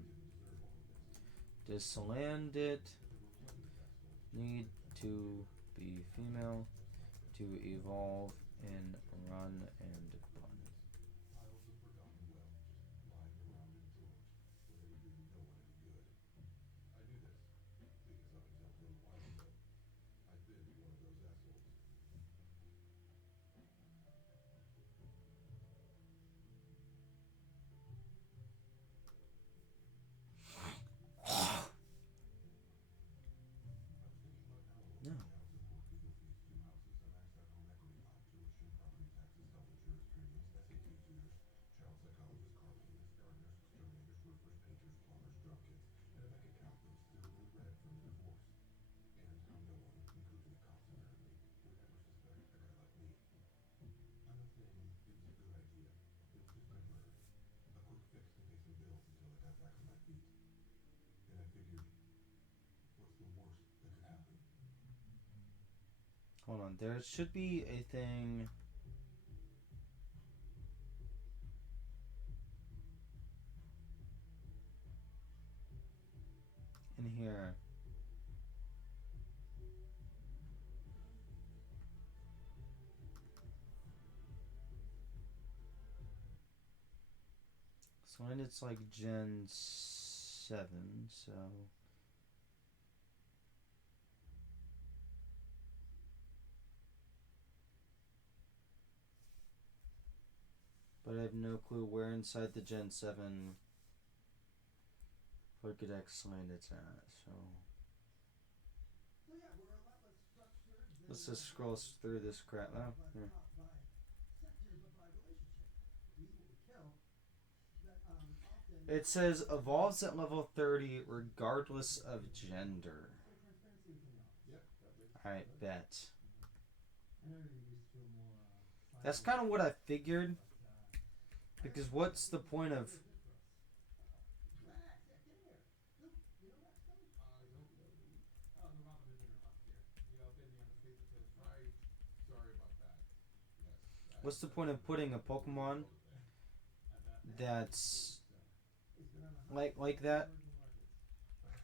Does Salandit need to be female to evolve in Run and Bun? No. Hold on. There should be a thing in here. Salandit's like Gen 7, so. But I have no clue where inside the Gen 7 Pokédex Salandit's at, so. Let's just scroll through this crap now. Here. It says evolves at level 30 regardless of gender. Alright, bet. That's kind of what I figured. Because what's the point of... What's the point of putting a Pokemon that's like that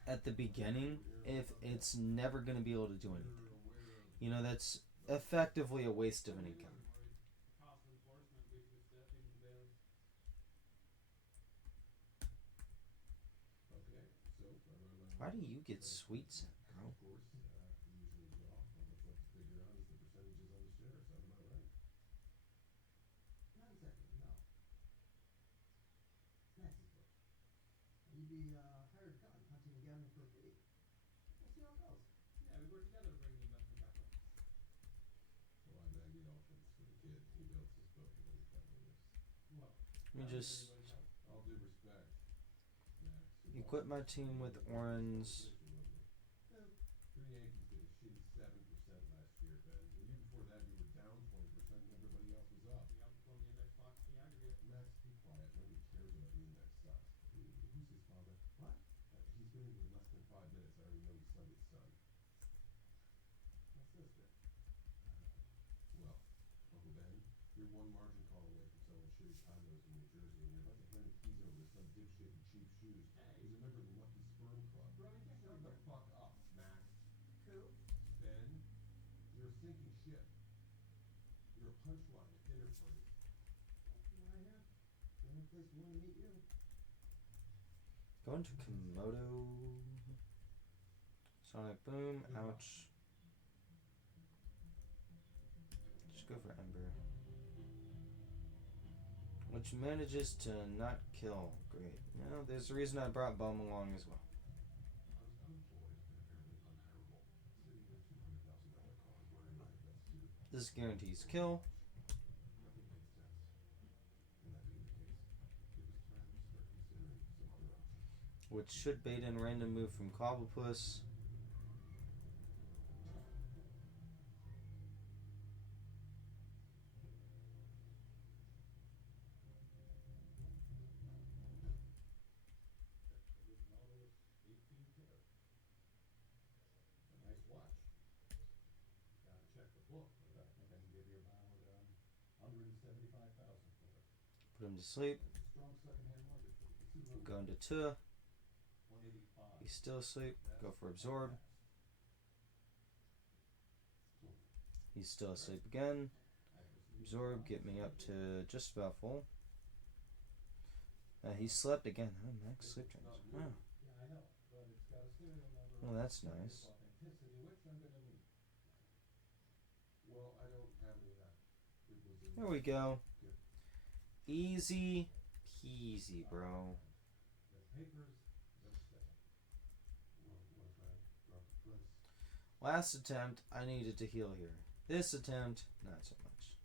at the beginning if it's never going to be able to do anything? You know, that's effectively a waste of an income. Why do you get sweet scent, bro? Let me just equip my team with orange. Going to Komodo. Sonic Boom. Ouch. Just go for Ember. Which manages to not kill. Great. Now, there's a reason I brought Bum along as well. This guarantees kill. Which should bait in random move from Cobblepus. Put him to sleep. Go into 2. He's still asleep. Go for Absorb. He's still asleep again. Absorb, get me up to just about full. He slept again. Oh, max sleep turns. Oh. Well, that's nice. There we go. Easy peasy, bro. Last attempt, I needed to heal here. This attempt, not so much.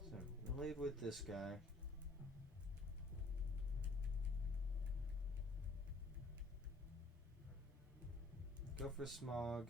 So, leave with this guy. Go for Smog.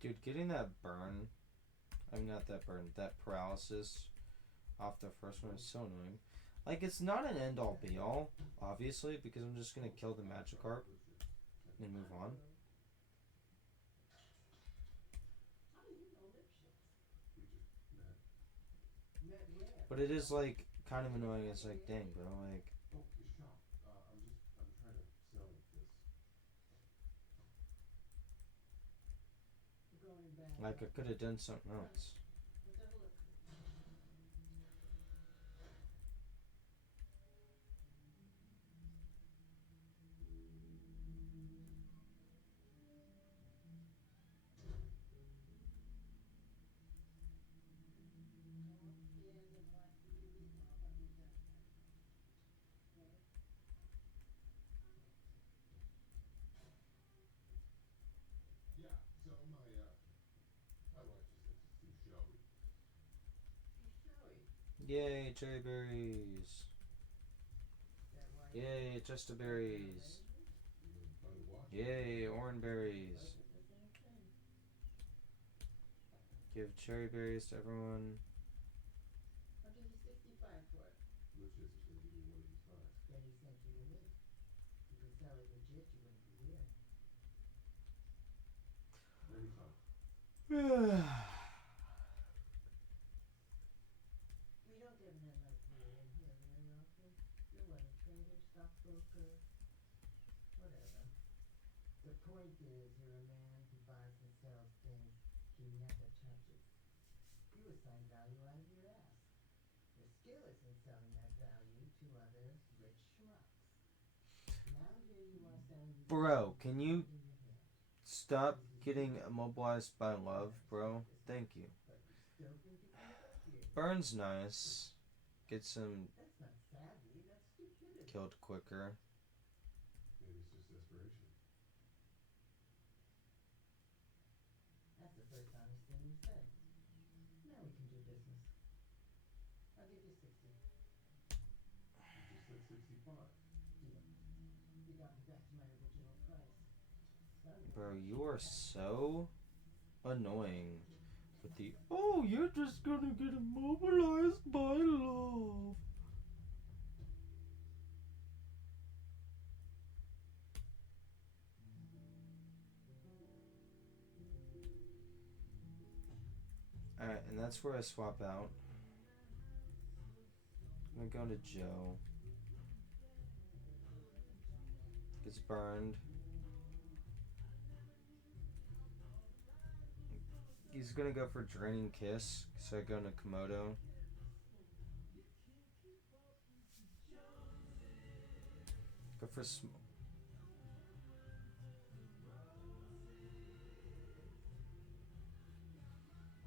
Dude, getting that burn, not that burn, that paralysis off the first one is so annoying. Like, it's not an end-all be-all, obviously, because I'm just going to kill the Magikarp and move on. But it is, like, kind of annoying. It's like, dang, bro, like... Like, I could have done something else. Yay, cherry berries. Yay, chester berries. Yay, orange berries. Give cherry berries to everyone. I'll give you 65 for it. Lucius is going to give me one of these products. Then he sent you to me. If you could sell it legit, you wouldn't be here. Anytime. We don't get men like you in here very often. You're what, a trader, stockbroker, whatever. The point is, you're a man who buys and sells things he never touches. You assign value out of your ass. Your skill is in selling that value to other rich schmucks. Now here you are selling these Bro, can you in your hand. stop getting immobilized by love, bro? Thank you. But you still think you can negotiate. Burn's nice. Gets him That's not savvy, that's stupidity. killed quicker. Maybe it's just desperation. we can do business. I'll give you 60. You just said 65. Deal. You got me back to my original price. Sorry. Bro, you are so annoying with the, oh, you're just gonna get immobilized by love. Alright, and that's where I swap out. I'm gonna go to Joe. Gets burned. He's gonna go for Draining Kiss, so I go to Komodo. Go for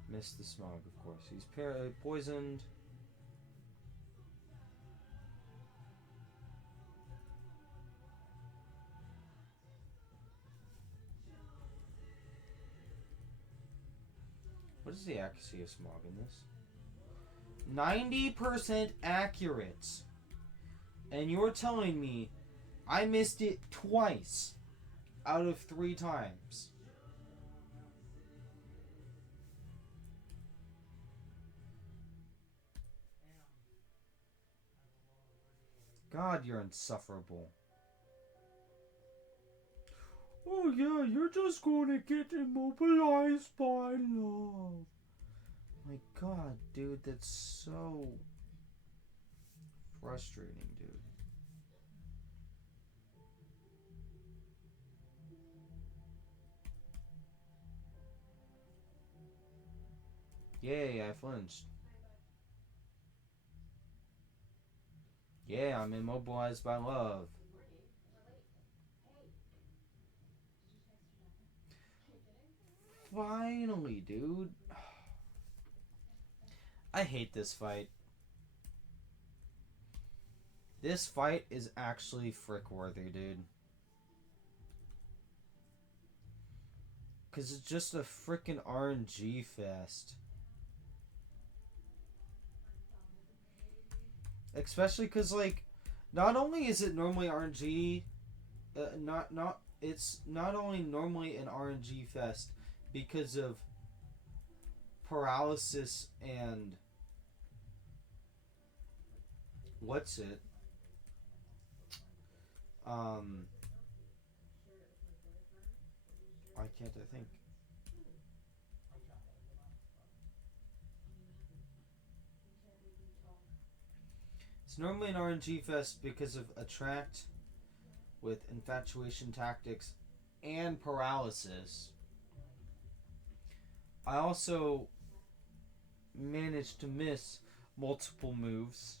Miss the Smog, of course. He's poisoned. What is the accuracy of Smog in this? 90% accurate. And you're telling me I missed it twice out of 3 times. God, you're insufferable. Oh yeah, you're just gonna get immobilized by love. My God, dude, that's so frustrating, dude. Yay, I flinched. Yeah, I'm immobilized by love. Finally, dude. I hate this fight. This fight is actually frick worthy, dude. Cause it's just a frickin' RNG fest. Especially cause like, not only is it normally RNG, it's not only normally an RNG fest because of paralysis and what's it? I can't I think. It's normally an RNG fest because of attract with infatuation tactics and paralysis. I also managed to miss multiple moves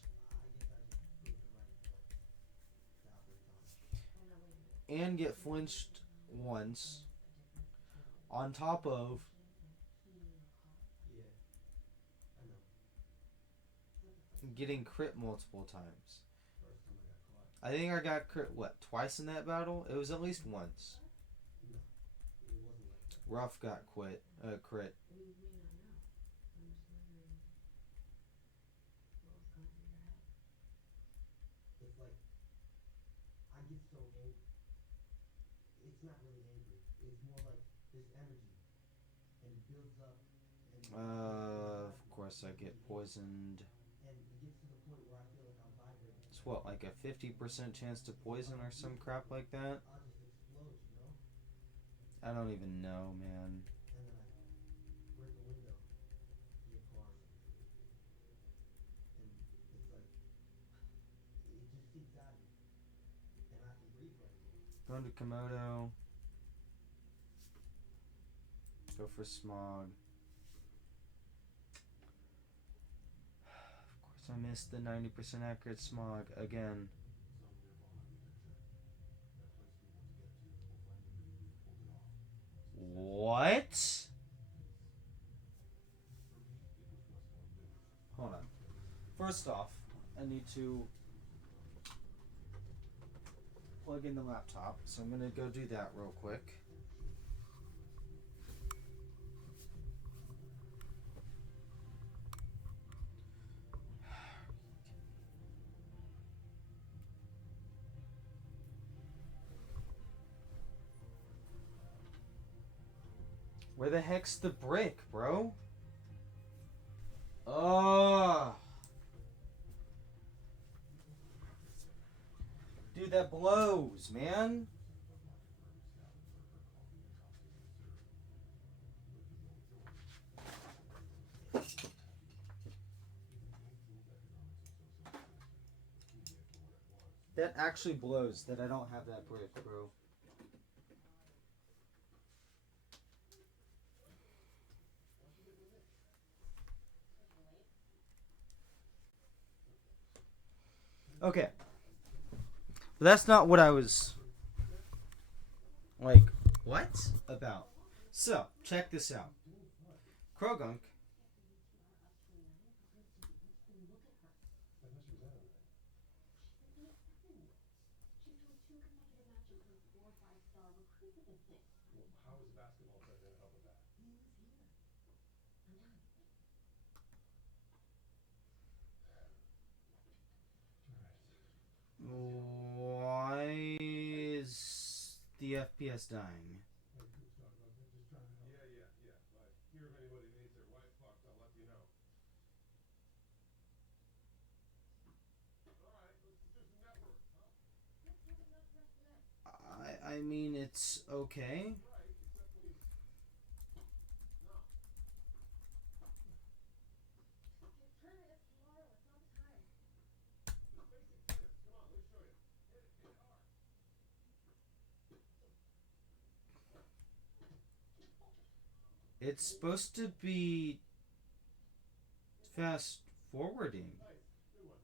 and get flinched once on top of getting crit multiple times. First time I got caught. I think I got crit, what, twice in that battle? It was at least once. No, it wasn't like that. Ruff got crit. What do you mean I know? I'm just wondering what was going through your head. It's like I get so angry. It's not really angry. It's more like this energy, and it builds up. And Of course I get poisoned. And it gets to the point where I feel like I'm vibrating. It's what, like a 50% chance to poison or some crap like that? I'll just explode, you know? I don't even know, man. And then I break a window, be a car or something. And it's like, it just seeps out of me. And I can breathe right now. Going to Komodo. Go for Smog. Of course I missed the 90% accurate Smog again. Some nearby on the exit. That place we want to get to, we'll find the lead. You pulled it off. What? For me, it was just one minute. Hold on. First off, I need to plug in the laptop, so I'm gonna go do that real quick. Where the heck's the brick, bro? Oh, dude, that blows, man. That actually blows that I don't have that brick, bro. Okay. But that's not what I was like, what? About. So, check this out. Krogunk. How is the basketball player going to help with that? Why is the FPS dying? Yeah. But here, if anybody needs their wife fucked, I'll let you know. All right, let's do some network, huh? I mean, it's okay. Right, except when he's not. Just basic tennis. Come on, let me show you. Hit it hard. It's supposed to be fast forwarding. Nice, good one.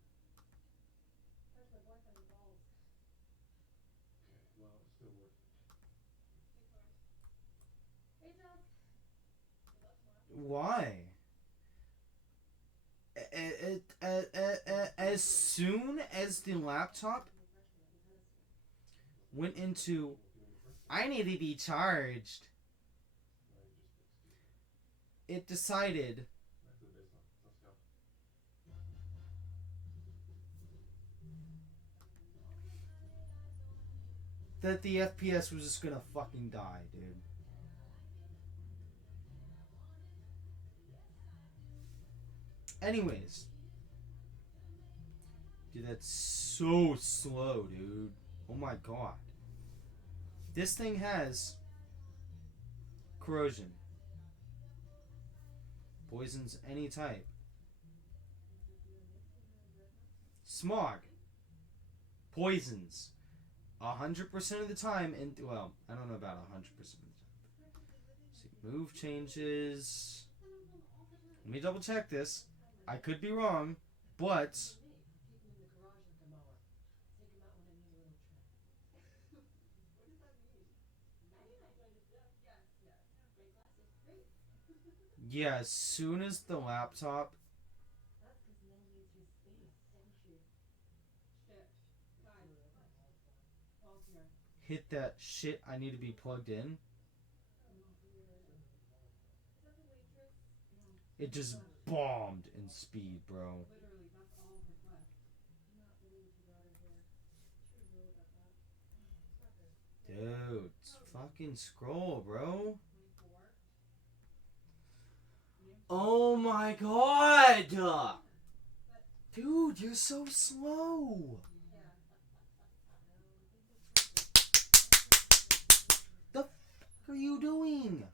Okay, well, it's still worth it. Why? As soon as the laptop went into, I need to be charged, No, you just fixed it. it decided Back to the baseline. Let's go. that the FPS was just gonna fucking die, dude. Anyways. Dude, that's so slow, dude. Oh my god. This thing has corrosion. Poisons any type. Smog. Poisons. 100% of the time, and well, I don't know about 100% of the time. See, move changes. Let me double check this. I could be wrong, but yeah, as soon as the laptop hit that shit I need to be plugged in, it just bombed in speed, bro. Dude, fucking scroll, bro. Oh my god! Dude, you're so slow. The fuck are you doing?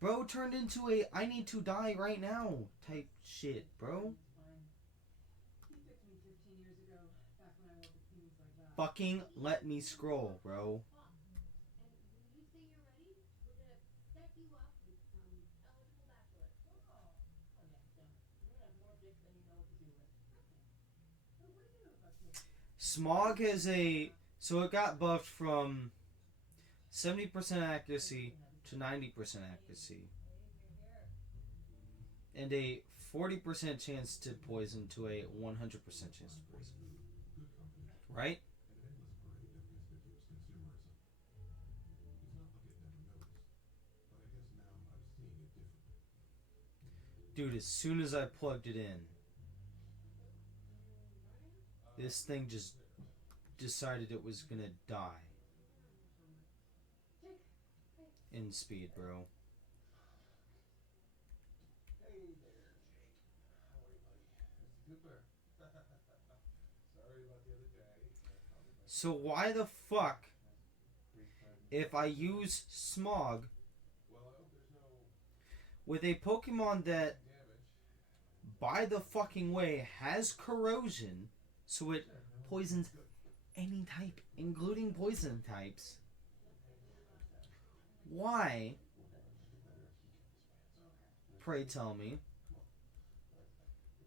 Bro turned into a I need to die right now type shit, bro. Fucking let me scroll, bro. Smog has a. So it got buffed from 70% accuracy to 90% accuracy. And a 40% chance to poison to a 100% chance to poison. Right? An endless parade of conspicuous consumerism. It's not like I'd never noticed, but I guess now I'm seeing it differently. Dude, as soon as I plugged it in, this thing just decided it was gonna die. in speed, bro. Hey there, Jake. How are you, buddy? Mr. Cooper. Sorry about the other day. Probably my So why the fuck, brief time. if I use Smog Well, I hope there's no with a Pokemon that, damage. by the fucking way, has corrosion, so it Sure, no, poisons good. any type, including poison types, why, pray tell me,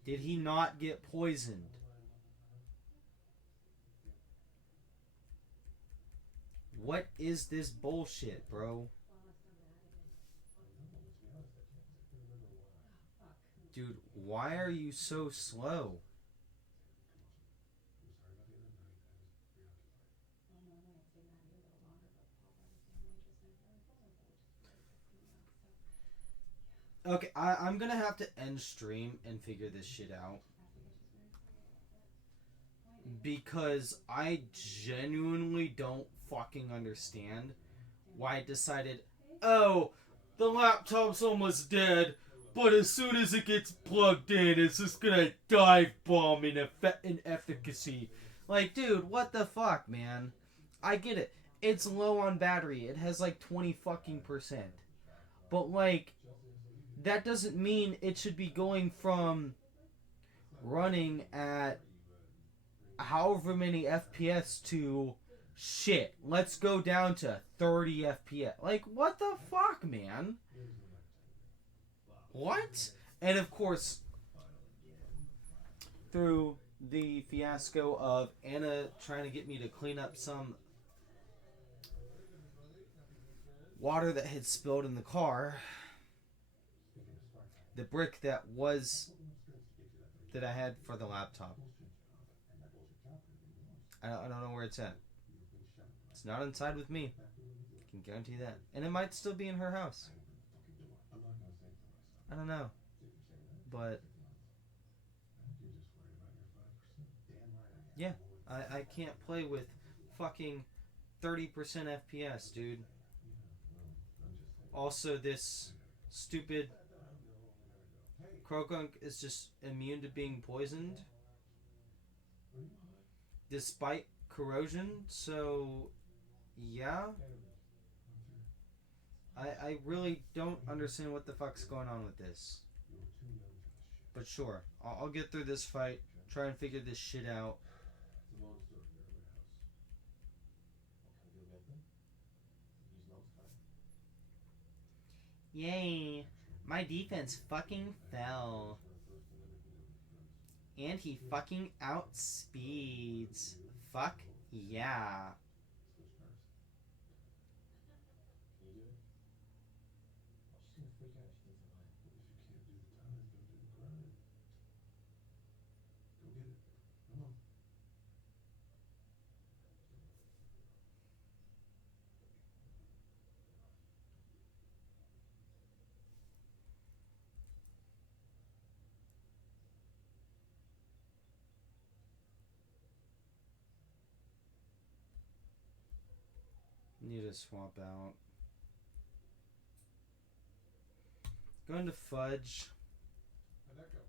did he not get poisoned? What is this bullshit, bro? Dude, why are you so slow? Okay, I'm gonna have to end stream and figure this shit out. Because I genuinely don't fucking understand why I decided, oh, the laptop's almost dead, but as soon as it gets plugged in, it's just gonna dive bomb in efficacy. Like, dude, what the fuck, man? I get it. It's low on battery. It has like 20 fucking percent. But like, that doesn't mean it should be going from running at however many FPS to shit. Let's go down to 30 FPS. Like, what the fuck, man? What? And of course, through the fiasco of Anna trying to get me to clean up some water that had spilled in the car, the brick that I had for the laptop, I don't know where it's at. It's not inside with me. I can guarantee that. And it might still be in her house. I don't know. But yeah, I can't play with fucking 30% FPS, dude. Also, this stupid Krogunk is just immune to being poisoned despite corrosion, so yeah. I really don't understand what the fuck's going on with this. But sure, I'll get through this fight, try and figure this shit out. It's a long story. They're at my house. What kind of deal get them? Use notified. Yay, my defense fucking fell. And he fucking outspeeds. Fuck yeah. Switch cars. Can you do it? Oh, she's gonna freak out if she thinks I'm lying. Well, if you can't do the time, don't do the grind. Go get it. Come on. Need to swap out. Going to Fudge. How'd that go?